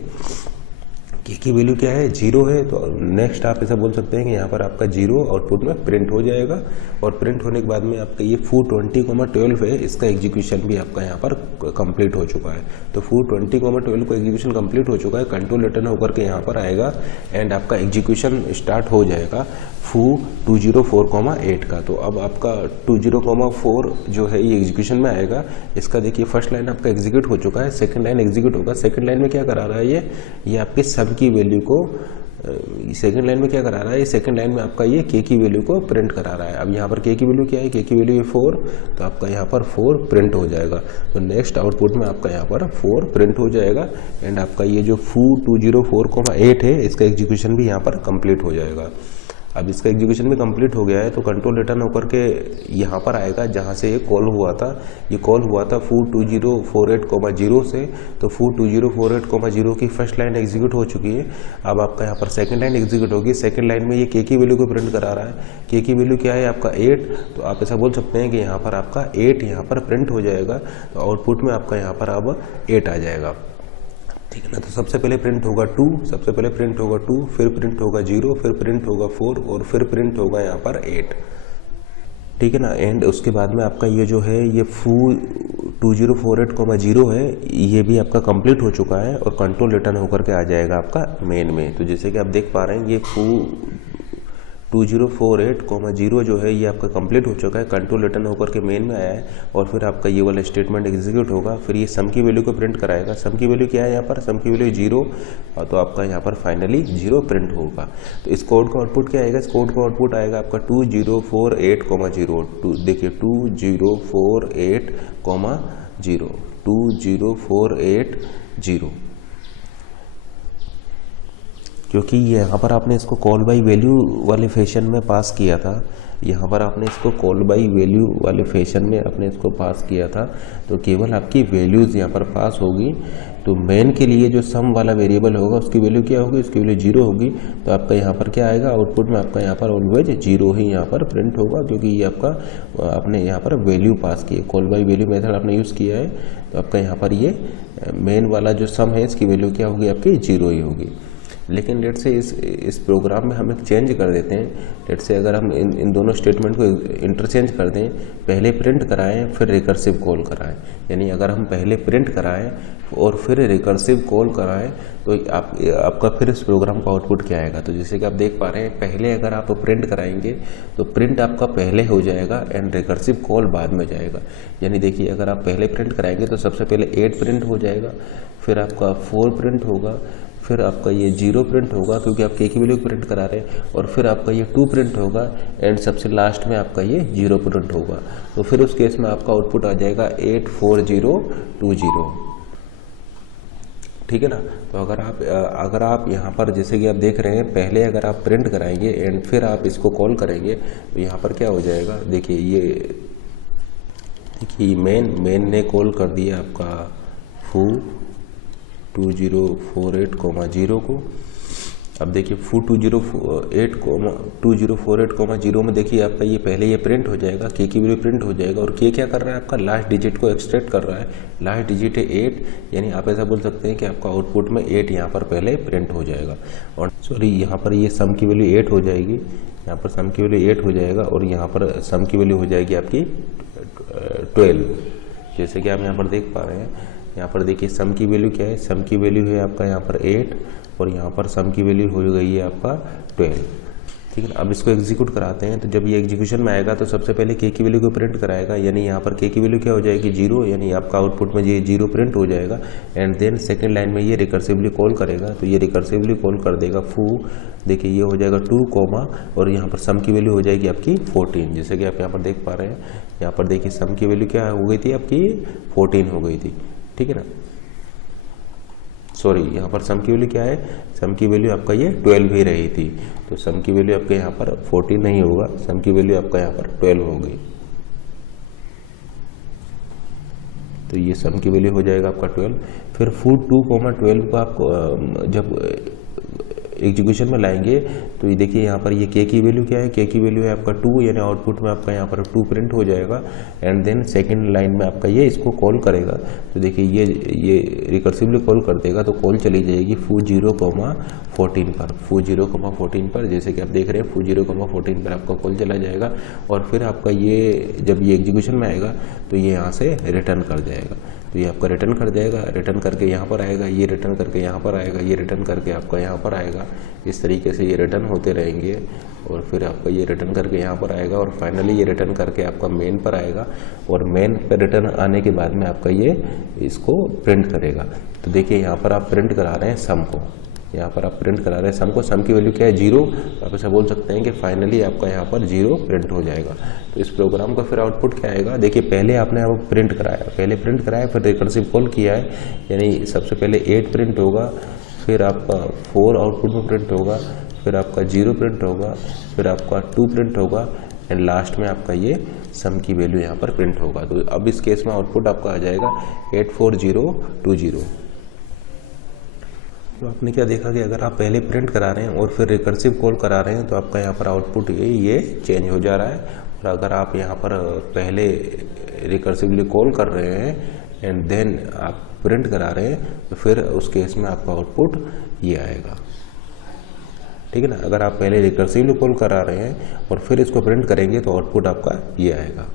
के की वैल्यू क्या है, 0 है। तो नेक्स्ट आप ऐसा बोल सकते हैं कि यहाँ पर आपका 0 आउटपुट में प्रिंट हो जाएगा, और प्रिंट होने के बाद में आपका ये फू 20,12 है, इसका एग्जीक्यूशन भी आपका यहाँ पर कंप्लीट हो चुका है। तो फू 20,12 को एग्जीक्यूशन कंप्लीट हो चुका है, कंट्रोल रिटर्न होकर के यहाँ पर आएगा एंड आपका एग्जीक्यूशन स्टार्ट हो जाएगा फू 204,8 का। तो अब आपका 20,4 जो है ये एग्जीक्यूशन में आएगा। इसका देखिए फर्स्ट लाइन आपका एग्जीक्यूट हो चुका है, सेकंड लाइन एग्जीक्यूट होगा। सेकंड लाइन में क्या करा रहा है, ये आपके सब की वैल्यू को, सेकंड लाइन में क्या करा रहा है, सेकंड लाइन में आपका ये के की वैल्यू को प्रिंट करा रहा है। अब यहाँ पर के की वैल्यू क्या है, के की वैल्यू है 4, तो आपका यहाँ पर 4 प्रिंट हो जाएगा। तो नेक्स्ट आउटपुट में आपका यहाँ पर 4 प्रिंट हो जाएगा एंड आपका ये जो फू 204,8 है, इसका एग्जीक्यूशन भी यहाँ पर कंप्लीट हो जाएगा। अब इसका एग्जीक्यूशन भी कंप्लीट हो गया है, तो कंट्रोल रिटर्न होकर के यहाँ पर आएगा जहाँ से ये कॉल हुआ था। ये कॉल हुआ था फू 2048,0 से, तो फू 2048,0 की फर्स्ट लाइन एग्जीक्यूट हो चुकी है। अब आपका यहाँ पर सेकंड लाइन एग्जीक्यूट होगी। सेकंड लाइन में ये के की वैल्यू को प्रिंट करा रहा है। के की वैल्यू क्या है आपका 8, तो आप ऐसा बोल सकते हैं कि यहाँ पर आपका 8 यहाँ पर प्रिंट हो जाएगा। तो आउटपुट में आपका यहाँ पर अब 8 आ जाएगा, ठीक है ना। तो सबसे पहले प्रिंट होगा 2, सबसे पहले प्रिंट होगा 2, फिर प्रिंट होगा 0, फिर प्रिंट होगा 4 और फिर प्रिंट होगा यहाँ पर 8, ठीक है ना। एंड उसके बाद में आपका ये जो है ये फू 2048,0 है, ये भी आपका कंप्लीट हो चुका है और कंट्रोल रिटर्न होकर के आ जाएगा आपका मेन में। तो जैसे कि आप देख पा रहे हैं, ये फू 2048,0 जो है ये आपका कंप्लीट हो चुका है, कंट्रोल रिटर्न होकर के मेन में आया है और फिर आपका ये वाला स्टेटमेंट एग्जीक्यूट होगा। फिर ये सम की वैल्यू को प्रिंट कराएगा। सम की वैल्यू क्या है यहाँ पर, सम की वैल्यू 0, तो आपका यहाँ पर फाइनली 0 प्रिंट होगा। तो इस कोड का आउटपुट क्या आएगा, इस कोड का आउटपुट आएगा आपका 2048,0। देखिए 2048,0, 2048,0, क्योंकि यहाँ पर आपने इसको कॉल बाई वैल्यू वाले फैशन में पास किया था। यहाँ पर आपने इसको कॉल बाई वैल्यू वाले फैशन में आपने इसको पास किया था, तो केवल आपकी वैल्यूज़ यहाँ पर पास होगी। तो मेन के लिए जो सम वाला वेरिएबल होगा उसकी वैल्यू क्या होगी, उसकी वैल्यू 0 होगी। तो आपका यहाँ पर क्या आएगा, आउटपुट में आपका यहाँ पर ऑलवेज 0 ही यहाँ पर प्रिंट होगा, क्योंकि ये आपका आपने यहाँ पर वैल्यू पास की है, कॉल बाई वैल्यू मेथड आपने यूज़ किया है। तो आपका यहाँ पर ये मेन वाला जो सम है इसकी वैल्यू क्या होगी, आपकी 0 ही होगी। लेकिन लेट से इस प्रोग्राम में हम एक चेंज कर देते हैं। लेट से अगर हम इन दोनों स्टेटमेंट को इंटरचेंज कर दें, पहले प्रिंट कराएं फिर रिकर्सिव कॉल कराएं, यानी अगर हम पहले प्रिंट कराएं और फिर रिकर्सिव कॉल कराएं तो आपका फिर इस प्रोग्राम का आउटपुट क्या आएगा। तो जैसे कि आप देख पा रहे हैं, पहले अगर आप प्रिंट कराएंगे तो प्रिंट आपका पहले हो जाएगा एंड रिकर्सिव कॉल बाद में जाएगा। यानी देखिए, अगर आप पहले प्रिंट कराएंगे तो सबसे पहले 8 प्रिंट हो जाएगा, फिर आपका 4 प्रिंट होगा, फिर आपका ये 0 प्रिंट होगा क्योंकि आप के की वैल्यू प्रिंट करा रहे हैं, और फिर आपका ये 2 प्रिंट होगा एंड सबसे लास्ट में आपका ये 0 प्रिंट होगा। तो फिर उस केस में आपका आउटपुट आ जाएगा 84020, ठीक है ना। तो अगर आप यहाँ पर जैसे कि आप देख रहे हैं, पहले अगर आप प्रिंट कराएंगे एंड फिर आप इसको कॉल करेंगे तो यहाँ पर क्या हो जाएगा, देखिए मेन ने कॉल कर दिया आपका फू 2048,0 को। अब देखिए फू 2048,0 में देखिए आपका ये पहले ये प्रिंट हो जाएगा, के की वैल्यू प्रिंट हो जाएगा, और के क्या कर रहा है, आपका लास्ट डिजिट को एक्सट्रैक्ट कर रहा है। लास्ट डिजिट है 8, यानी आप ऐसा बोल सकते हैं कि आपका आउटपुट में 8 यहाँ पर पहले प्रिंट हो जाएगा। और सॉरी, यहाँ पर ये सम की वैल्यू 8 हो जाएगी, यहाँ पर सम की वैल्यू 8 हो जाएगा और यहाँ पर सम की वैल्यू हो जाएगी आपकी 12। जैसे कि आप यहाँ पर देख पा रहे हैं, यहाँ पर देखिए सम की वैल्यू क्या है, सम की वैल्यू है आपका यहाँ पर 8 और यहाँ पर सम की वैल्यू हो गई है आपका 12, ठीक है ना। अब इसको एग्जीक्यूट कराते हैं, तो जब ये एग्जीक्यूशन में आएगा तो सबसे पहले के की वैल्यू को प्रिंट कराएगा, यानी यहाँ पर के की वैल्यू क्या हो जाएगी 0, यानी आपका आउटपुट में ये 0 प्रिंट हो जाएगा। एंड देन सेकंड लाइन में ये रिकर्सिवली कॉल करेगा, तो ये रिकर्सिवली कॉल कर देगा फू, देखिए ये हो जाएगा 2 कॉमा और यहाँ पर सम की वैल्यू हो जाएगी आपकी 14। जैसे कि आप यहाँ पर देख पा रहे हैं, यहाँ पर देखिए सम की वैल्यू क्या हो गई थी आपकी 14 हो गई थी, ठीक है ना। सॉरी, यहाँ पर सम की वैल्यू क्या है, सम की वैल्यू आपका ये 12 ही रही थी, तो सम की वैल्यू आपके यहाँ पर 14 नहीं होगा, सम की वैल्यू आपका यहाँ पर 12 हो गई। तो ये सम की वैल्यू हो जाएगा आपका 12। फिर फूड 2,12 को आपको जब एग्जीक्यूशन में लाएंगे तो ये देखिए यहाँ पर ये के की वैल्यू क्या है, के की वैल्यू है आपका 2, यानी आउटपुट में आपका यहाँ पर 2 प्रिंट हो जाएगा। एंड देन सेकंड लाइन में आपका ये इसको कॉल करेगा, तो देखिए ये रिकर्सिवली कॉल कर देगा, तो कॉल चली जाएगी फू 0,14 पर, फू 0,14 पर, जैसे कि आप देख रहे हैं फू 0,14 पर आपका कॉल चला जाएगा। और फिर आपका ये जब ये एग्जीक्यूशन में आएगा तो ये यहाँ से रिटर्न कर जाएगा, तो ये आपका रिटर्न कर जाएगा, रिटर्न करके यहाँ पर आएगा, ये रिटर्न करके यहाँ पर आएगा, ये रिटर्न करके आपका यहाँ पर आएगा। इस तरीके से ये रिटर्न होते रहेंगे और फिर आपका ये रिटर्न करके यहाँ पर आएगा और फाइनली ये रिटर्न करके आपका मेन पर आएगा और मेन पर रिटर्न आने के बाद में आपका ये इसको प्रिंट करेगा। तो देखिए यहाँ पर आप प्रिंट करा रहे हैं सम को, यहाँ पर आप प्रिंट करा रहे हैं सम को, सम की वैल्यू क्या है 0। आप ऐसा बोल सकते हैं कि फाइनली आपका यहाँ पर 0 प्रिंट हो जाएगा। तो इस प्रोग्राम का फिर आउटपुट क्या आएगा, देखिए पहले आपने अब प्रिंट कराया, पहले प्रिंट कराया, फिर रिकर्सिव कॉल किया है, यानी सबसे पहले 8 प्रिंट होगा, फिर आपका 4 आउटपुट में प्रिंट होगा, फिर आपका 0 प्रिंट होगा, फिर आपका 2 प्रिंट होगा एंड लास्ट में आपका ये सम की वैल्यू यहाँ पर प्रिंट होगा। तो अब इस केस में आउटपुट आपका आ जाएगा 84020। तो आपने क्या देखा कि अगर आप पहले प्रिंट करा रहे हैं और फिर रिकर्सिव कॉल करा रहे हैं तो आपका यहाँ पर आउटपुट ये चेंज हो जा रहा है। और अगर आप यहाँ पर पहले रिकर्सिवली कॉल कर रहे हैं एंड देन आप प्रिंट करा रहे हैं तो फिर उस केस में आपका आउटपुट ये आएगा, ठीक है ना। अगर आप पहले रिकर्सिवली कॉल करा रहे हैं और फिर इसको प्रिंट करेंगे तो आउटपुट आपका ये आएगा,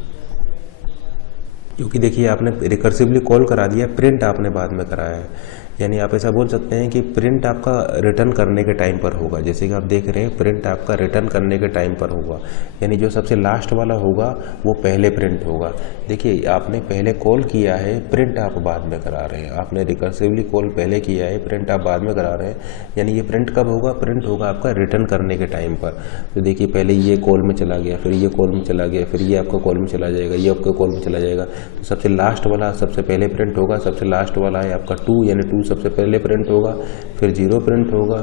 क्योंकि देखिए आपने रिकर्सिवली कॉल करा दिया, प्रिंट आपने बाद में कराया है। यानी आप ऐसा बोल सकते हैं कि प्रिंट आपका रिटर्न करने के टाइम पर होगा, जैसे कि आप देख रहे हैं प्रिंट आपका रिटर्न करने के टाइम पर होगा, यानी जो सबसे लास्ट वाला होगा वो पहले प्रिंट होगा। देखिए आपने पहले कॉल किया है, प्रिंट आप बाद में करा रहे हैं, आपने रिकर्सिवली कॉल पहले किया है, प्रिंट आप बाद में करा रहे हैं, यानी ये प्रिंट कब होगा, प्रिंट होगा आपका रिटर्न करने के टाइम पर। तो देखिए पहले ये कॉल में चला गया, फिर ये कॉल में चला गया, फिर ये आपका कॉल में चला जाएगा, ये आपका कॉल में चला जाएगा। तो सबसे लास्ट वाला सबसे पहले प्रिंट होगा, सबसे लास्ट वाला है आपका 2, यानी 2 सबसे पहले प्रिंट होगा, फिर 0 प्रिंट होगा,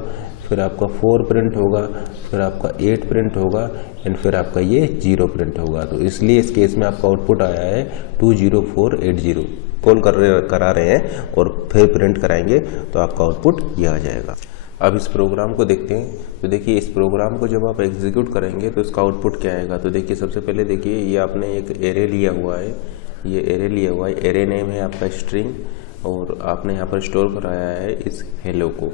फिर आपका 4 प्रिंट होगा, फिर आपका 8 प्रिंट होगा एंड फिर आपका ये 0 प्रिंट होगा। तो इसलिए इस केस में आपका आउटपुट आया है 20480। कॉल करा रहे हैं और फिर प्रिंट कराएंगे तो आपका आउटपुट ये आ जाएगा। अब इस प्रोग्राम को देखते हैं। तो देखिए इस प्रोग्राम को जब आप एग्जीक्यूट करेंगे तो इसका आउटपुट क्या आएगा। तो देखिए सबसे पहले देखिए ये आपने एक एरे लिया हुआ है, ये एरे लिया हुआ है, एरे नेम है आपका स्ट्रिंग और आपने यहाँ पर स्टोर कराया है इस हेलो को,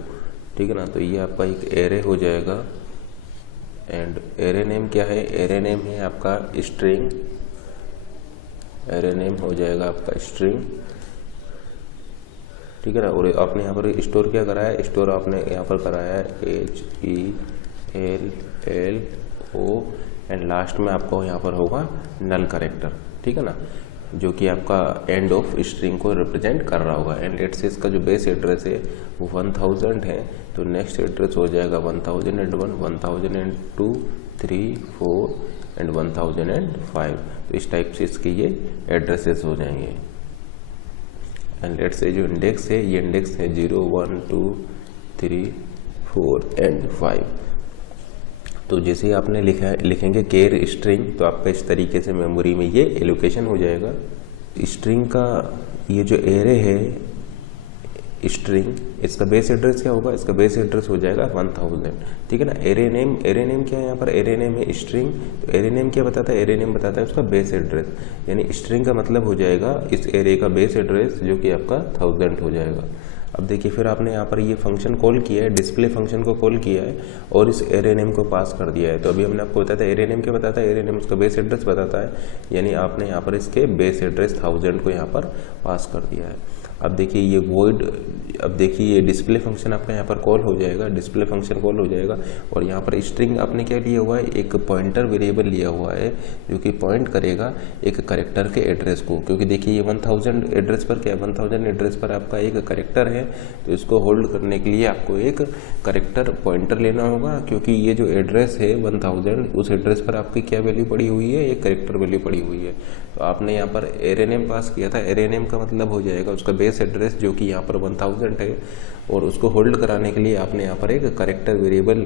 ठीक है ना। तो ये आपका एक एरे हो जाएगा एंड एरे नेम क्या है, एरे नेम है आपका स्ट्रिंग, एरे नेम हो जाएगा आपका स्ट्रिंग, ठीक है ना। और आपने यहाँ पर स्टोर क्या कराया है, स्टोर आपने यहाँ पर कराया है HELLO एंड लास्ट में आपको यहाँ पर होगा नल कैरेक्टर, ठीक है ना, जो कि आपका एंड ऑफ स्ट्रिंग को रिप्रेजेंट कर रहा होगा। एंड लेट्स से इसका जो बेस एड्रेस है वो 1000 है, तो नेक्स्ट एड्रेस हो जाएगा 1001, 1002, 3, 4 एंड 1005। तो इस टाइप से इसके ये एड्रेसेस हो जाएंगे। एंड लेट्स से जो इंडेक्स है ये इंडेक्स है 0, 1, 2, 3, 4 एंड 5। तो जैसे ही आपने लिखेंगे केर स्ट्रिंग तो आपका इस तरीके से मेमोरी में ये एलोकेशन हो जाएगा। स्ट्रिंग का ये जो एरे है स्ट्रिंग, इसका बेस एड्रेस क्या होगा, इसका बेस एड्रेस हो जाएगा 1000, ठीक है ना। एरे नेम क्या है, यहाँ पर एरे नेम है स्ट्रिंग। तो एरे नेम क्या बताता है, एरे नेम बताता है उसका बेस एड्रेस, यानी स्ट्रिंग का मतलब हो जाएगा इस एरे का बेस एड्रेस जो कि आपका 1000 हो जाएगा। अब देखिए फिर आपने यहाँ पर ये फंक्शन कॉल किया है, डिस्प्ले फंक्शन को कॉल किया है और इस एरे नेम को पास कर दिया है। तो अभी हमने आपको बताया था एरे नेम क्या बताता है, एरे नेम उसका बेस एड्रेस बताता है, यानी आपने यहाँ पर इसके बेस एड्रेस 1000 को यहाँ पर पास कर दिया है। अब देखिए ये वॉइड, अब देखिए ये डिस्प्ले फंक्शन आपका यहाँ पर कॉल हो जाएगा, डिस्प्ले फंक्शन कॉल हो जाएगा और यहाँ पर स्ट्रिंग आपने क्या लिया हुआ है, एक पॉइंटर वेरिएबल लिया हुआ है जो कि पॉइंट करेगा एक कैरेक्टर के एड्रेस को, क्योंकि देखिए ये 1000 एड्रेस पर क्या है, 1000 एड्रेस पर आपका एक कैरेक्टर है, तो इसको होल्ड करने के लिए आपको एक कैरेक्टर पॉइंटर लेना होगा, क्योंकि ये जो एड्रेस है 1000 उस एड्रेस पर आपकी क्या वैल्यू पड़ी हुई है, एक कैरेक्टर वैल्यू पड़ी हुई है। तो आपने यहाँ पर एरे नेम पास किया था, एरे नेम का मतलब हो जाएगा उसका बेस एड्रेस जो कि यहाँ पर 1000 है और उसको होल्ड कराने के लिए आपने यहाँ पर एक character variable,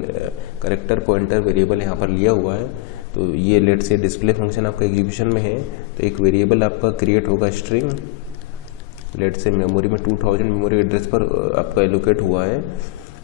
character pointer variable यहाँ पर लिया हुआ है। तो ये लेट से डिस्प्ले फंक्शन आपका एग्जीक्यूशन में है, तो एक वेरिएबल आपका क्रिएट होगा स्ट्रिंग लेट से मेमोरी में 2000 मेमोरी एड्रेस पर आपका एलोकेट हुआ है,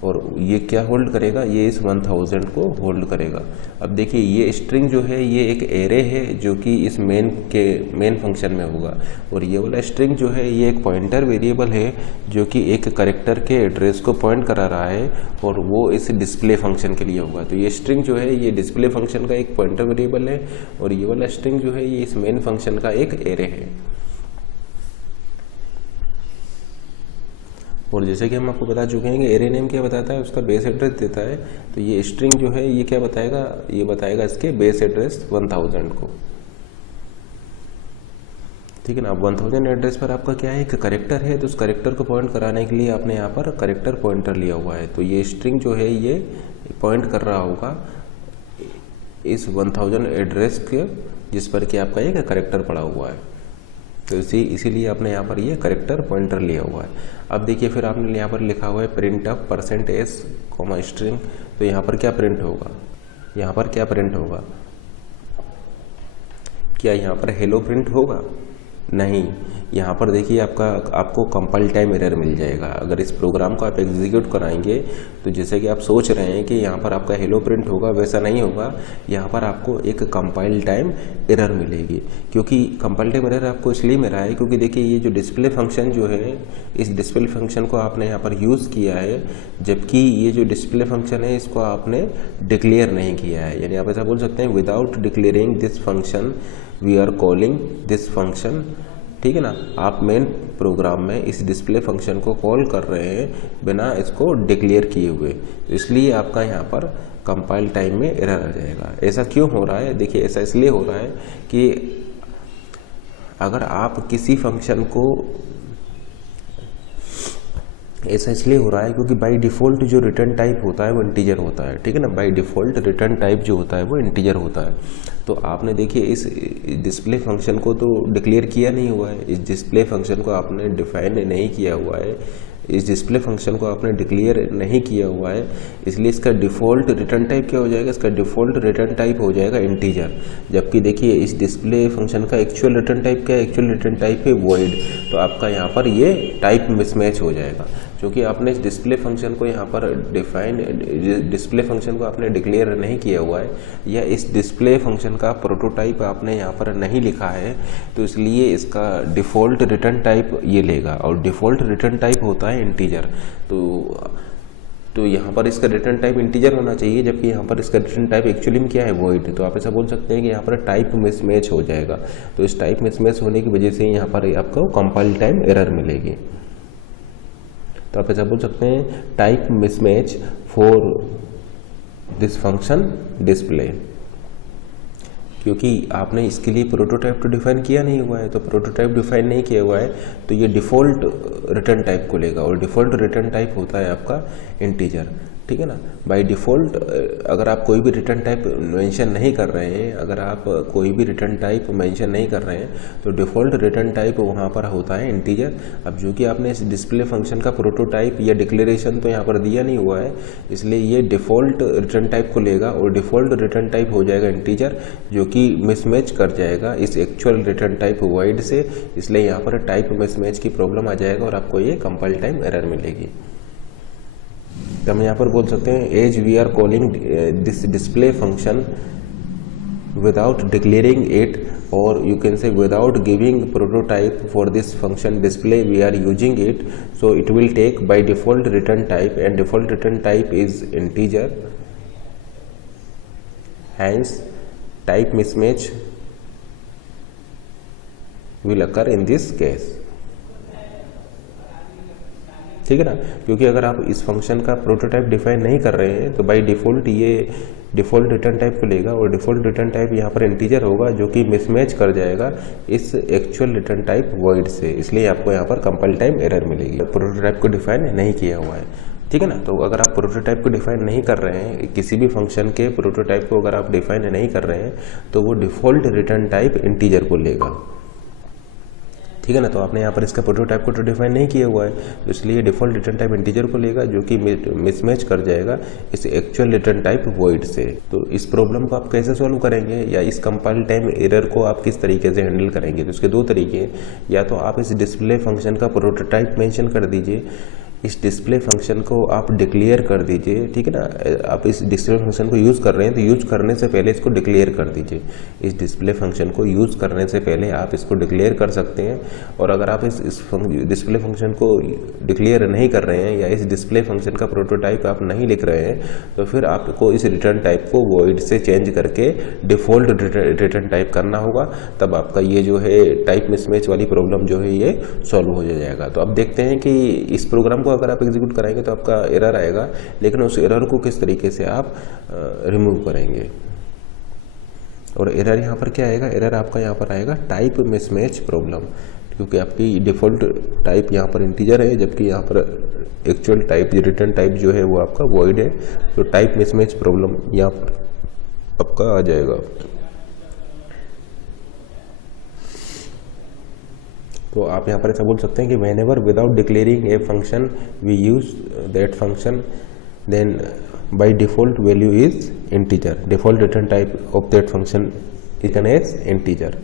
और ये क्या होल्ड करेगा, ये इस 1000 को होल्ड करेगा। अब देखिए ये स्ट्रिंग जो है ये एक एरे है जो कि इस मेन फंक्शन में होगा, और ये वाला स्ट्रिंग जो है ये एक पॉइंटर वेरिएबल है जो कि एक कैरेक्टर के एड्रेस को पॉइंट करा रहा है, और वो इस डिस्प्ले फंक्शन के लिए होगा। तो ये स्ट्रिंग जो है ये डिस्प्ले फंक्शन का एक पॉइंटर वेरिएबल है, और ये वाला स्ट्रिंग जो है ये इस मेन फंक्शन का एक एरे है। और जैसे कि हम आपको बता चुके हैं कि एरे नेम क्या बताता है, उसका बेस एड्रेस देता है। तो ये स्ट्रिंग जो है ये क्या बताएगा, ये बताएगा इसके बेस एड्रेस 1000 को, ठीक है ना। अब 1000 एड्रेस पर आपका क्या है, एक कैरेक्टर है, तो उस कैरेक्टर को पॉइंट कराने के लिए आपने यहाँ पर कैरेक्टर पॉइंटर लिया हुआ है। तो ये स्ट्रिंग जो है ये पॉइंट कर रहा होगा इस 1000 एड्रेस के जिस पर कि आपका एक कैरेक्टर पड़ा हुआ है। तो इसीलिए आपने यहाँ पर ये कैरेक्टर पॉइंटर लिया हुआ है। अब देखिए फिर आपने यहाँ पर लिखा हुआ है प्रिंट ऑफ %s, स्ट्रिंग। तो यहाँ पर क्या प्रिंट होगा, यहाँ पर क्या प्रिंट होगा, क्या यहाँ पर हेलो प्रिंट होगा, नहीं। यहाँ पर देखिए आपको कंपाइल टाइम एरर मिल जाएगा। अगर इस प्रोग्राम को आप एग्जीक्यूट कराएंगे तो जैसे कि आप सोच रहे हैं कि यहाँ पर आपका हेलो प्रिंट होगा, वैसा नहीं होगा। यहाँ पर आपको एक कंपाइल टाइम एरर मिलेगी, क्योंकि कंपाइल टाइम एरर आपको इसलिए मिला है क्योंकि देखिए ये जो डिस्प्ले फंक्शन जो है, इस डिस्प्ले फंक्शन को आपने यहाँ पर यूज़ किया है, जबकि ये जो डिस्प्ले फंक्शन है इसको आपने डिक्लेयर नहीं किया है। यानी आप ऐसा बोल सकते हैं without declaring this function we are calling this function, ठीक है ना। आप मेन प्रोग्राम में इस डिस्प्ले फंक्शन को कॉल कर रहे हैं बिना इसको डिक्लेयर किए हुए, इसलिए आपका यहाँ पर कंपाइल टाइम में एरर आ जाएगा। ऐसा क्यों हो रहा है, देखिए ऐसा इसलिए हो रहा है कि अगर आप किसी फंक्शन को, ऐसा इसलिए हो रहा है क्योंकि बाय डिफ़ॉल्ट जो रिटर्न टाइप होता है वो इंटीजर होता है, ठीक है ना। बाय डिफ़ॉल्ट रिटर्न टाइप जो होता है वो इंटीजर होता है। तो आपने देखिए इस डिस्प्ले फंक्शन को तो डिक्लेयर किया नहीं हुआ है, इस डिस्प्ले फंक्शन को आपने डिफाइन नहीं किया हुआ है, इस डिस्प्ले फंक्शन को आपने डिक्लेयर नहीं किया हुआ है, इसलिए इसका डिफ़ॉल्ट रिटर्न टाइप क्या हो जाएगा, इसका डिफ़ॉल्ट रिटर्न टाइप हो जाएगा इंटीजर। जबकि देखिए इस डिस्प्ले फंक्शन का एक्चुअल रिटर्न टाइप क्या है, एक्चुअल रिटर्न टाइप है वॉइड। तो आपका यहाँ पर ये टाइप मिसमैच हो जाएगा, क्योंकि आपने इस डिस्प्ले फंक्शन को यहाँ पर डिस्प्ले फंक्शन को आपने डिक्लेयर नहीं किया हुआ है, या इस डिस्प्ले फंक्शन का प्रोटोटाइप आपने यहाँ पर नहीं लिखा है, तो इसलिए इसका डिफ़ॉल्ट रिटर्न टाइप ये लेगा, और डिफ़ॉल्ट रिटर्न टाइप होता है इंटीजर। तो यहाँ पर इसका रिटर्न टाइप इंटीजर होना चाहिए, जबकि यहाँ पर इसका रिटर्न टाइप एक्चुअली में क्या है, वॉइड। तो आप ऐसा बोल सकते हैं कि यहाँ पर टाइप मिसमैच हो जाएगा। तो इस टाइप मिसमैच होने की वजह से यहाँ पर आपको कंपाइल टाइम एरर मिलेगी। तो आप ऐसा बोल सकते हैं type mismatch for this function display, क्योंकि आपने इसके लिए प्रोटोटाइप तो डिफाइन किया नहीं हुआ है। तो प्रोटोटाइप डिफाइन नहीं किया हुआ है तो ये डिफ़ॉल्ट रिटर्न टाइप को लेगा, और डिफ़ॉल्ट रिटर्न टाइप होता है आपका इंटीजर, ठीक है ना। बाय डिफ़ॉल्ट अगर आप कोई भी रिटर्न टाइप मेंशन नहीं कर रहे हैं, अगर आप कोई भी रिटर्न टाइप मेंशन नहीं कर रहे हैं, तो डिफ़ॉल्ट रिटर्न टाइप वहाँ पर होता है इंटीजर। अब जो कि आपने इस डिस्प्ले फंक्शन का प्रोटोटाइप या डिक्लेरेशन तो यहाँ पर दिया नहीं हुआ है, इसलिए ये डिफ़ॉल्ट रिटर्न टाइप को लेगा, और डिफ़ॉल्ट रिटर्न टाइप हो जाएगा इंटीजर, जो कि मिसमैच कर जाएगा इस एक्चुअल रिटर्न टाइप वॉइड से। इसलिए यहाँ पर टाइप मिसमैच की प्रॉब्लम आ जाएगा और आपको ये कंपाइल टाइम एरर मिलेगी। तो हम यहाँ पर बोल सकते हैं as we are calling this display function without declaring it, और you can say without giving prototype for this function display we are using it, so it will take by default return type, and default return type is integer, hence type mismatch will occur in this case, ठीक है ना। क्योंकि अगर आप इस function का prototype define नहीं कर रहे हैं तो बाय डिफ़ॉल्ट ये डिफ़ॉल्ट रिटर्न टाइप को लेगा, और डिफ़ॉल्ट रिटर्न टाइप यहाँ पर इंटीजर होगा, जो कि मिसमैच कर जाएगा इस एक्चुअल रिटर्न टाइप वॉइड से। इसलिए आपको यहाँ पर कंपाइल टाइम एरर मिलेगी, प्रोटोटाइप को डिफाइन नहीं किया हुआ है, ठीक है ना। तो अगर आप प्रोटोटाइप को डिफाइन नहीं कर रहे हैं, किसी भी फंक्शन के प्रोटोटाइप को अगर आप डिफाइन नहीं कर रहे हैं, तो वो डिफ़ॉल्ट रिटर्न टाइप इंटीजर को लेगा, ठीक है ना। तो आपने यहाँ पर इसका प्रोटोटाइप को तो डिफाइन नहीं किया हुआ है, तो इसलिए डिफॉल्ट रिटर्न टाइप इंटीजर को लेगा, जो कि मिसमैच कर जाएगा इस एक्चुअल रिटर्न टाइप वॉइड से। तो इस प्रॉब्लम को आप कैसे सॉल्व करेंगे, या इस कंपाइल टाइम एरर को आप किस तरीके से हैंडल करेंगे, तो इसके दो तरीके हैं। या तो आप इस डिस्प्ले फंक्शन का प्रोटोटाइप मेंशन कर दीजिए, इस डिस्प्ले फंक्शन को आप डिक्लेयर कर दीजिए, ठीक है ना। आप इस डिस्प्ले फंक्शन को यूज़ कर रहे हैं तो यूज करने से पहले इसको डिक्लेयर कर दीजिए। इस डिस्प्ले फंक्शन को यूज़ करने से पहले आप इसको डिक्लेयर कर सकते हैं। और अगर आप इस डिस्प्ले फंक्शन को डिक्लेयर नहीं कर रहे हैं, या इस डिस्प्ले फंक्शन का प्रोटोटाइप आप नहीं लिख रहे हैं, तो फिर आपको इस रिटर्न टाइप को वॉइड से चेंज करके डिफॉल्ट रिटर्न टाइप करना होगा। तब आपका ये जो है टाइप मिसमैच वाली प्रॉब्लम जो है ये सॉल्व हो जाएगा। तो अब देखते हैं कि इस प्रोग्राम अगर आप एग्जीक्यूट कराएंगे तो आपका एरर आएगा, लेकिन उस एरर को किस तरीके से आप रिमूव करेंगे। और एरर यहाँ पर क्या आएगा, एरर आपका यहाँ पर आएगा टाइप मिसमैच प्रॉब्लम, क्योंकि आपकी डिफॉल्ट टाइप यहाँ पर इंटीजर है, जबकि यहाँ पर एक्चुअल टाइप रिटर्न टाइप जो है वो आपका वॉइड है। तो टाइप मिसमैच प्रॉब्लम यहाँ पर आपका आ जाएगा। तो आप यहाँ पर ऐसा बोल सकते हैं कि whenever without declaring a function we use that function, then by default value is integer, default return type of that function is as integer.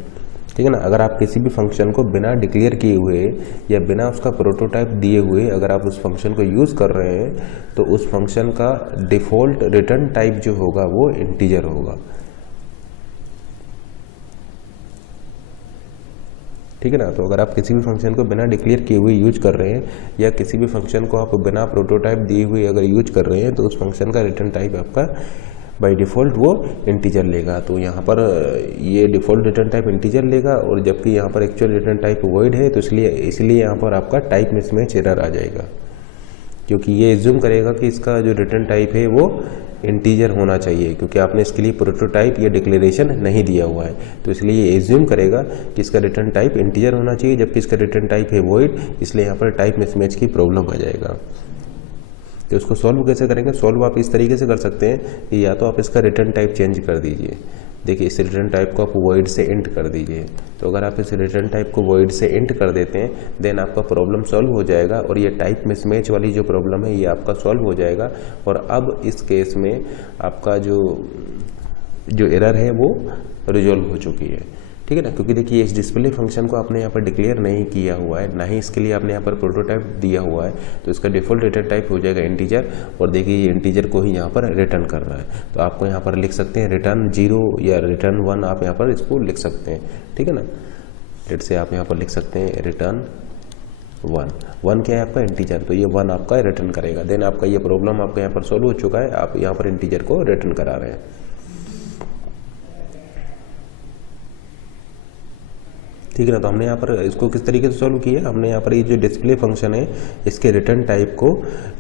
ठीक है ना। अगर आप किसी भी फंक्शन को बिना डिक्लेयर किए हुए या बिना उसका प्रोटोटाइप दिए हुए अगर आप उस फंक्शन को यूज़ कर रहे हैं, तो उस फंक्शन का डिफॉल्ट रिटर्न टाइप जो होगा वो इंटीजर होगा। ठीक है ना। तो अगर आप किसी भी फंक्शन को बिना डिक्लेयर किए हुए यूज कर रहे हैं, या किसी भी फंक्शन को आप बिना प्रोटोटाइप दिए हुए अगर यूज कर रहे हैं, तो उस फंक्शन का रिटर्न टाइप आपका बाय डिफ़ॉल्ट वो इंटीजर लेगा। तो यहाँ पर ये डिफ़ॉल्ट रिटर्न टाइप इंटीजर लेगा, और जबकि यहाँ पर एक्चुअल रिटर्न टाइप वॉइड है, तो इसलिए यहाँ पर आपका टाइप मिसमैच एरर आ जाएगा, क्योंकि ये एज्यूम करेगा कि इसका जो रिटर्न टाइप है वो इंटीजर होना चाहिए, क्योंकि आपने इसके लिए प्रोटोटाइप या डिक्लेरेशन नहीं दिया हुआ है। तो इसलिए ये एज्यूम करेगा कि इसका रिटर्न टाइप इंटीजर होना चाहिए, जबकि इसका रिटर्न टाइप है वॉइड, इसलिए यहाँ पर टाइप मिसमैच की प्रॉब्लम आ जाएगा। तो उसको सॉल्व कैसे करेंगे, सॉल्व आप इस तरीके से कर सकते हैं कि या तो आप इसका रिटर्न टाइप चेंज कर दीजिए। देखिए, इस रिटर्न टाइप को आप वॉइड से इंट कर दीजिए। तो अगर आप इस रिटर्न टाइप को वॉइड से इंट कर देते हैं, देन आपका प्रॉब्लम सॉल्व हो जाएगा, और ये टाइप मिसमैच वाली जो प्रॉब्लम है ये आपका सॉल्व हो जाएगा। और अब इस केस में आपका जो एरर है वो रिजॉल्व हो चुकी है। ठीक है ना, क्योंकि देखिए इस डिस्प्ले फंक्शन को आपने यहाँ पर डिक्लेयर नहीं किया हुआ है, ना ही इसके लिए आपने यहाँ पर प्रोटोटाइप दिया हुआ है, तो इसका डिफॉल्ट रिटर्न टाइप हो जाएगा इंटीजर। और देखिए ये इंटीजर को ही यहाँ पर रिटर्न कर रहा है, तो आपको यहाँ पर लिख सकते हैं रिटर्न 0 या रिटर्न 1, आप यहाँ पर इसको लिख सकते हैं। ठीक है ना, लेट से आप यहाँ पर लिख सकते हैं रिटर्न 1 क्या है आपका इंटीजर, तो ये 1 आपका रिटर्न करेगा। देन आपका ये प्रॉब्लम आपका यहाँ पर सॉल्व हो चुका है, आप यहाँ पर इंटीजर को रिटर्न करा रहे हैं। ठीक है ना, तो हमने यहाँ पर इसको किस तरीके से सॉल्व किया, हमने यहाँ पर ये जो डिस्प्ले फंक्शन है इसके रिटर्न टाइप को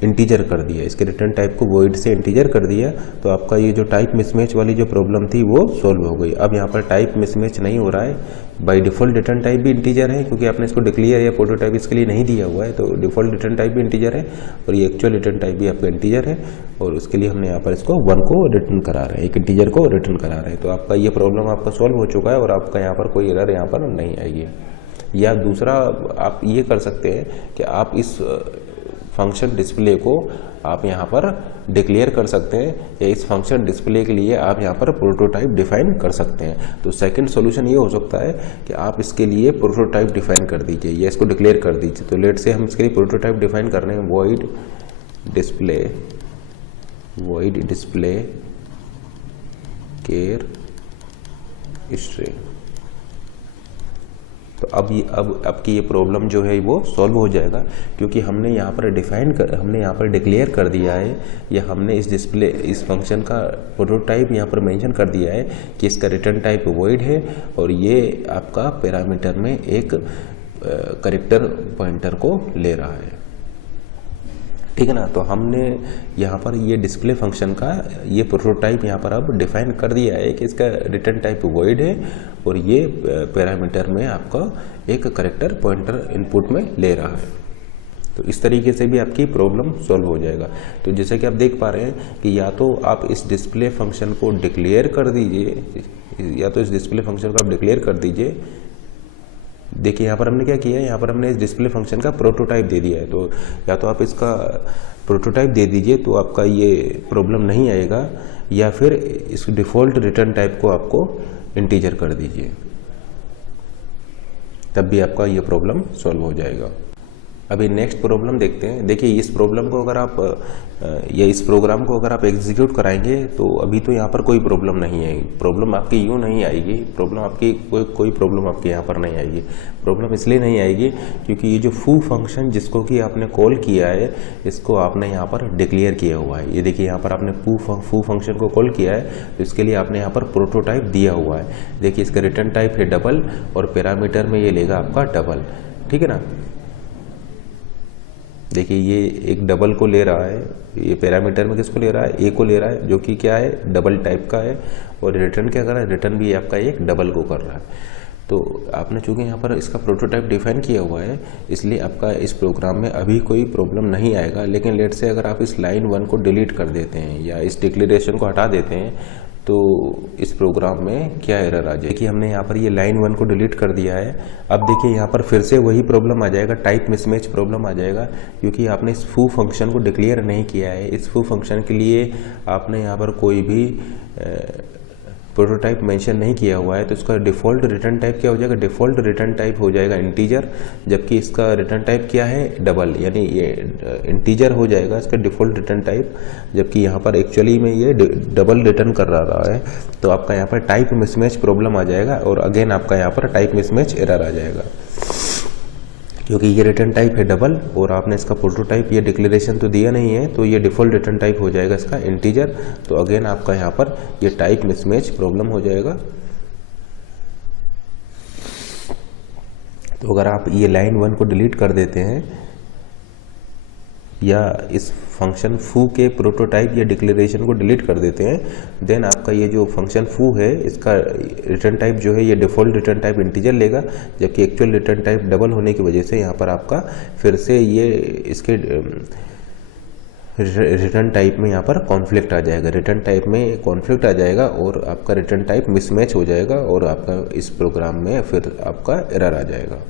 इंटीजर कर दिया, इसके रिटर्न टाइप को वॉइड से इंटीजर कर दिया। तो आपका ये जो टाइप मिसमैच वाली जो प्रॉब्लम थी वो सॉल्व हो गई। अब यहाँ पर टाइप मिसमैच नहीं हो रहा है, बाय डिफ़ॉल्ट रिटर्न टाइप भी इंटीजर है, क्योंकि आपने इसको डिक्लेयर या प्रोटोटाइप इसके लिए नहीं दिया हुआ है, तो डिफ़ॉल्ट रिटर्न टाइप भी इंटीजर है, और ये एक्चुअल रिटर्न टाइप भी आपका इंटीजर है, और उसके लिए हमने यहाँ पर इसको 1 को रिटर्न करा रहे हैं, एक इंटीजर को रिटर्न करा रहे हैं। तो आपका ये प्रॉब्लम आपका सॉल्व हो चुका है, और आपका यहाँ पर कोई एरर यहाँ पर नहीं आएगी। या दूसरा आप ये कर सकते हैं कि आप इस फंक्शन डिस्प्ले को आप यहाँ पर डिक्लेयर कर सकते हैं, या इस फंक्शन डिस्प्ले के लिए आप यहाँ पर प्रोटोटाइप डिफाइन कर सकते हैं। तो सेकंड सॉल्यूशन ये हो सकता है कि आप इसके लिए प्रोटोटाइप डिफाइन कर दीजिए या इसको डिक्लेयर कर दीजिए। तो लेट से हम इसके लिए प्रोटोटाइप डिफाइन कर रहे हैं, वॉइड डिस्प्ले केयर स्ट्रिंग। तो अब आपकी ये प्रॉब्लम जो है वो सॉल्व हो जाएगा, क्योंकि हमने यहाँ पर डिक्लेयर कर दिया है, या हमने इस फंक्शन का प्रोटोटाइप यहाँ पर मेंशन कर दिया है कि इसका रिटर्न टाइप वॉइड है, और ये आपका पैरामीटर में एक कैरेक्टर पॉइंटर को ले रहा है। ठीक है ना, तो हमने यहाँ पर ये डिस्प्ले फंक्शन का ये प्रोटोटाइप यहाँ पर अब डिफाइन कर दिया है कि इसका रिटर्न टाइप वॉइड है, और ये पैरामीटर में आपका एक कैरेक्टर पॉइंटर इनपुट में ले रहा है। तो इस तरीके से भी आपकी प्रॉब्लम सॉल्व हो जाएगा। तो जैसे कि आप देख पा रहे हैं कि या तो आप इस डिस्प्ले फंक्शन को डिक्लेयर कर दीजिए, देखिए यहाँ पर हमने क्या किया है, यहाँ पर हमने इस डिस्प्ले फंक्शन का प्रोटोटाइप दे दिया है। तो या तो आप इसका प्रोटोटाइप दे दीजिए तो आपका ये प्रॉब्लम नहीं आएगा, या फिर इस डिफ़ॉल्ट रिटर्न टाइप को आपको इंटीजर कर दीजिए, तब भी आपका ये प्रॉब्लम सॉल्व हो जाएगा। अभी नेक्स्ट प्रॉब्लम देखते हैं। देखिए इस प्रॉब्लम को अगर आप या इस प्रोग्राम को अगर आप एग्जीक्यूट कराएंगे तो अभी तो यहाँ पर कोई प्रॉब्लम नहीं आएगी। प्रॉब्लम आपकी यूँ नहीं आएगी, प्रॉब्लम आपकी कोई प्रॉब्लम आपके यहाँ पर नहीं आएगी। प्रॉब्लम इसलिए नहीं आएगी क्योंकि ये जो फू फंक्शन जिसको कि आपने कॉल किया है, इसको आपने यहाँ पर डिक्लेयर किया हुआ है। ये देखिए यहाँ पर आपने फू फंक्शन को कॉल किया है, तो इसके लिए आपने यहाँ पर प्रोटोटाइप दिया हुआ है। देखिए इसका रिटर्न टाइप है डबल, और पैरामीटर में ये लेगा आपका डबल, ठीक है ना। देखिए ये एक डबल को ले रहा है, ये पैरामीटर में किसको ले रहा है, ए को ले रहा है, जो कि क्या है, डबल टाइप का है। और रिटर्न क्या कर रहा है, रिटर्न भी आपका एक डबल को कर रहा है। तो आपने चूंकि यहाँ पर इसका प्रोटोटाइप डिफाइन किया हुआ है, इसलिए आपका इस प्रोग्राम में अभी कोई प्रॉब्लम नहीं आएगा। लेकिन लेट से अगर आप इस लाइन 1 को डिलीट कर देते हैं या इस डिक्लेरेशन को हटा देते हैं, तो इस प्रोग्राम में क्या एरर आ जाए। देखिए हमने यहाँ पर ये लाइन 1 को डिलीट कर दिया है। अब देखिए यहाँ पर फिर से वही प्रॉब्लम आ जाएगा, टाइप मिसमैच प्रॉब्लम आ जाएगा, क्योंकि आपने इस फू फंक्शन को डिक्लेयर नहीं किया है। इस फू फंक्शन के लिए आपने यहाँ पर कोई भी प्रोटोटाइप मेंशन नहीं किया हुआ है। तो इसका डिफ़ॉल्ट रिटर्न टाइप क्या हो जाएगा, डिफ़ॉल्ट रिटर्न टाइप हो जाएगा इंटीजर, जबकि इसका रिटर्न टाइप क्या है, डबल, यानी ये इंटीजर हो जाएगा इसका डिफ़ॉल्ट रिटर्न टाइप, जबकि यहाँ पर एक्चुअली में ये डबल रिटर्न कर रहा है। तो आपका यहाँ पर टाइप मिसमैच प्रॉब्लम आ जाएगा, और अगेन आपका यहाँ पर टाइप मिसमैच एरर आ जाएगा, क्योंकि ये रिटर्न टाइप है डबल और आपने इसका प्रोटोटाइप ये डिक्लेरेशन तो दिया नहीं है। तो ये डिफ़ॉल्ट रिटर्न टाइप हो जाएगा इसका इंटीजर। तो अगेन आपका यहाँ पर ये टाइप मिसमैच प्रॉब्लम हो जाएगा। तो अगर आप ये लाइन 1 को डिलीट कर देते हैं या इस फंक्शन फू के प्रोटोटाइप या डिक्लेरेशन को डिलीट कर देते हैं, देन आपका ये जो फंक्शन फू है इसका रिटर्न टाइप जो है ये डिफ़ॉल्ट रिटर्न टाइप इंटीजर लेगा, जबकि एक्चुअल रिटर्न टाइप डबल होने की वजह से यहाँ पर आपका फिर से ये इसके रिटर्न टाइप में यहाँ पर कॉन्फ्लिक्ट आ जाएगा, रिटर्न टाइप में कॉन्फ्लिक्ट आ जाएगा और आपका रिटर्न टाइप मिसमैच हो जाएगा और आपका इस प्रोग्राम में फिर आपका एरर आ जाएगा।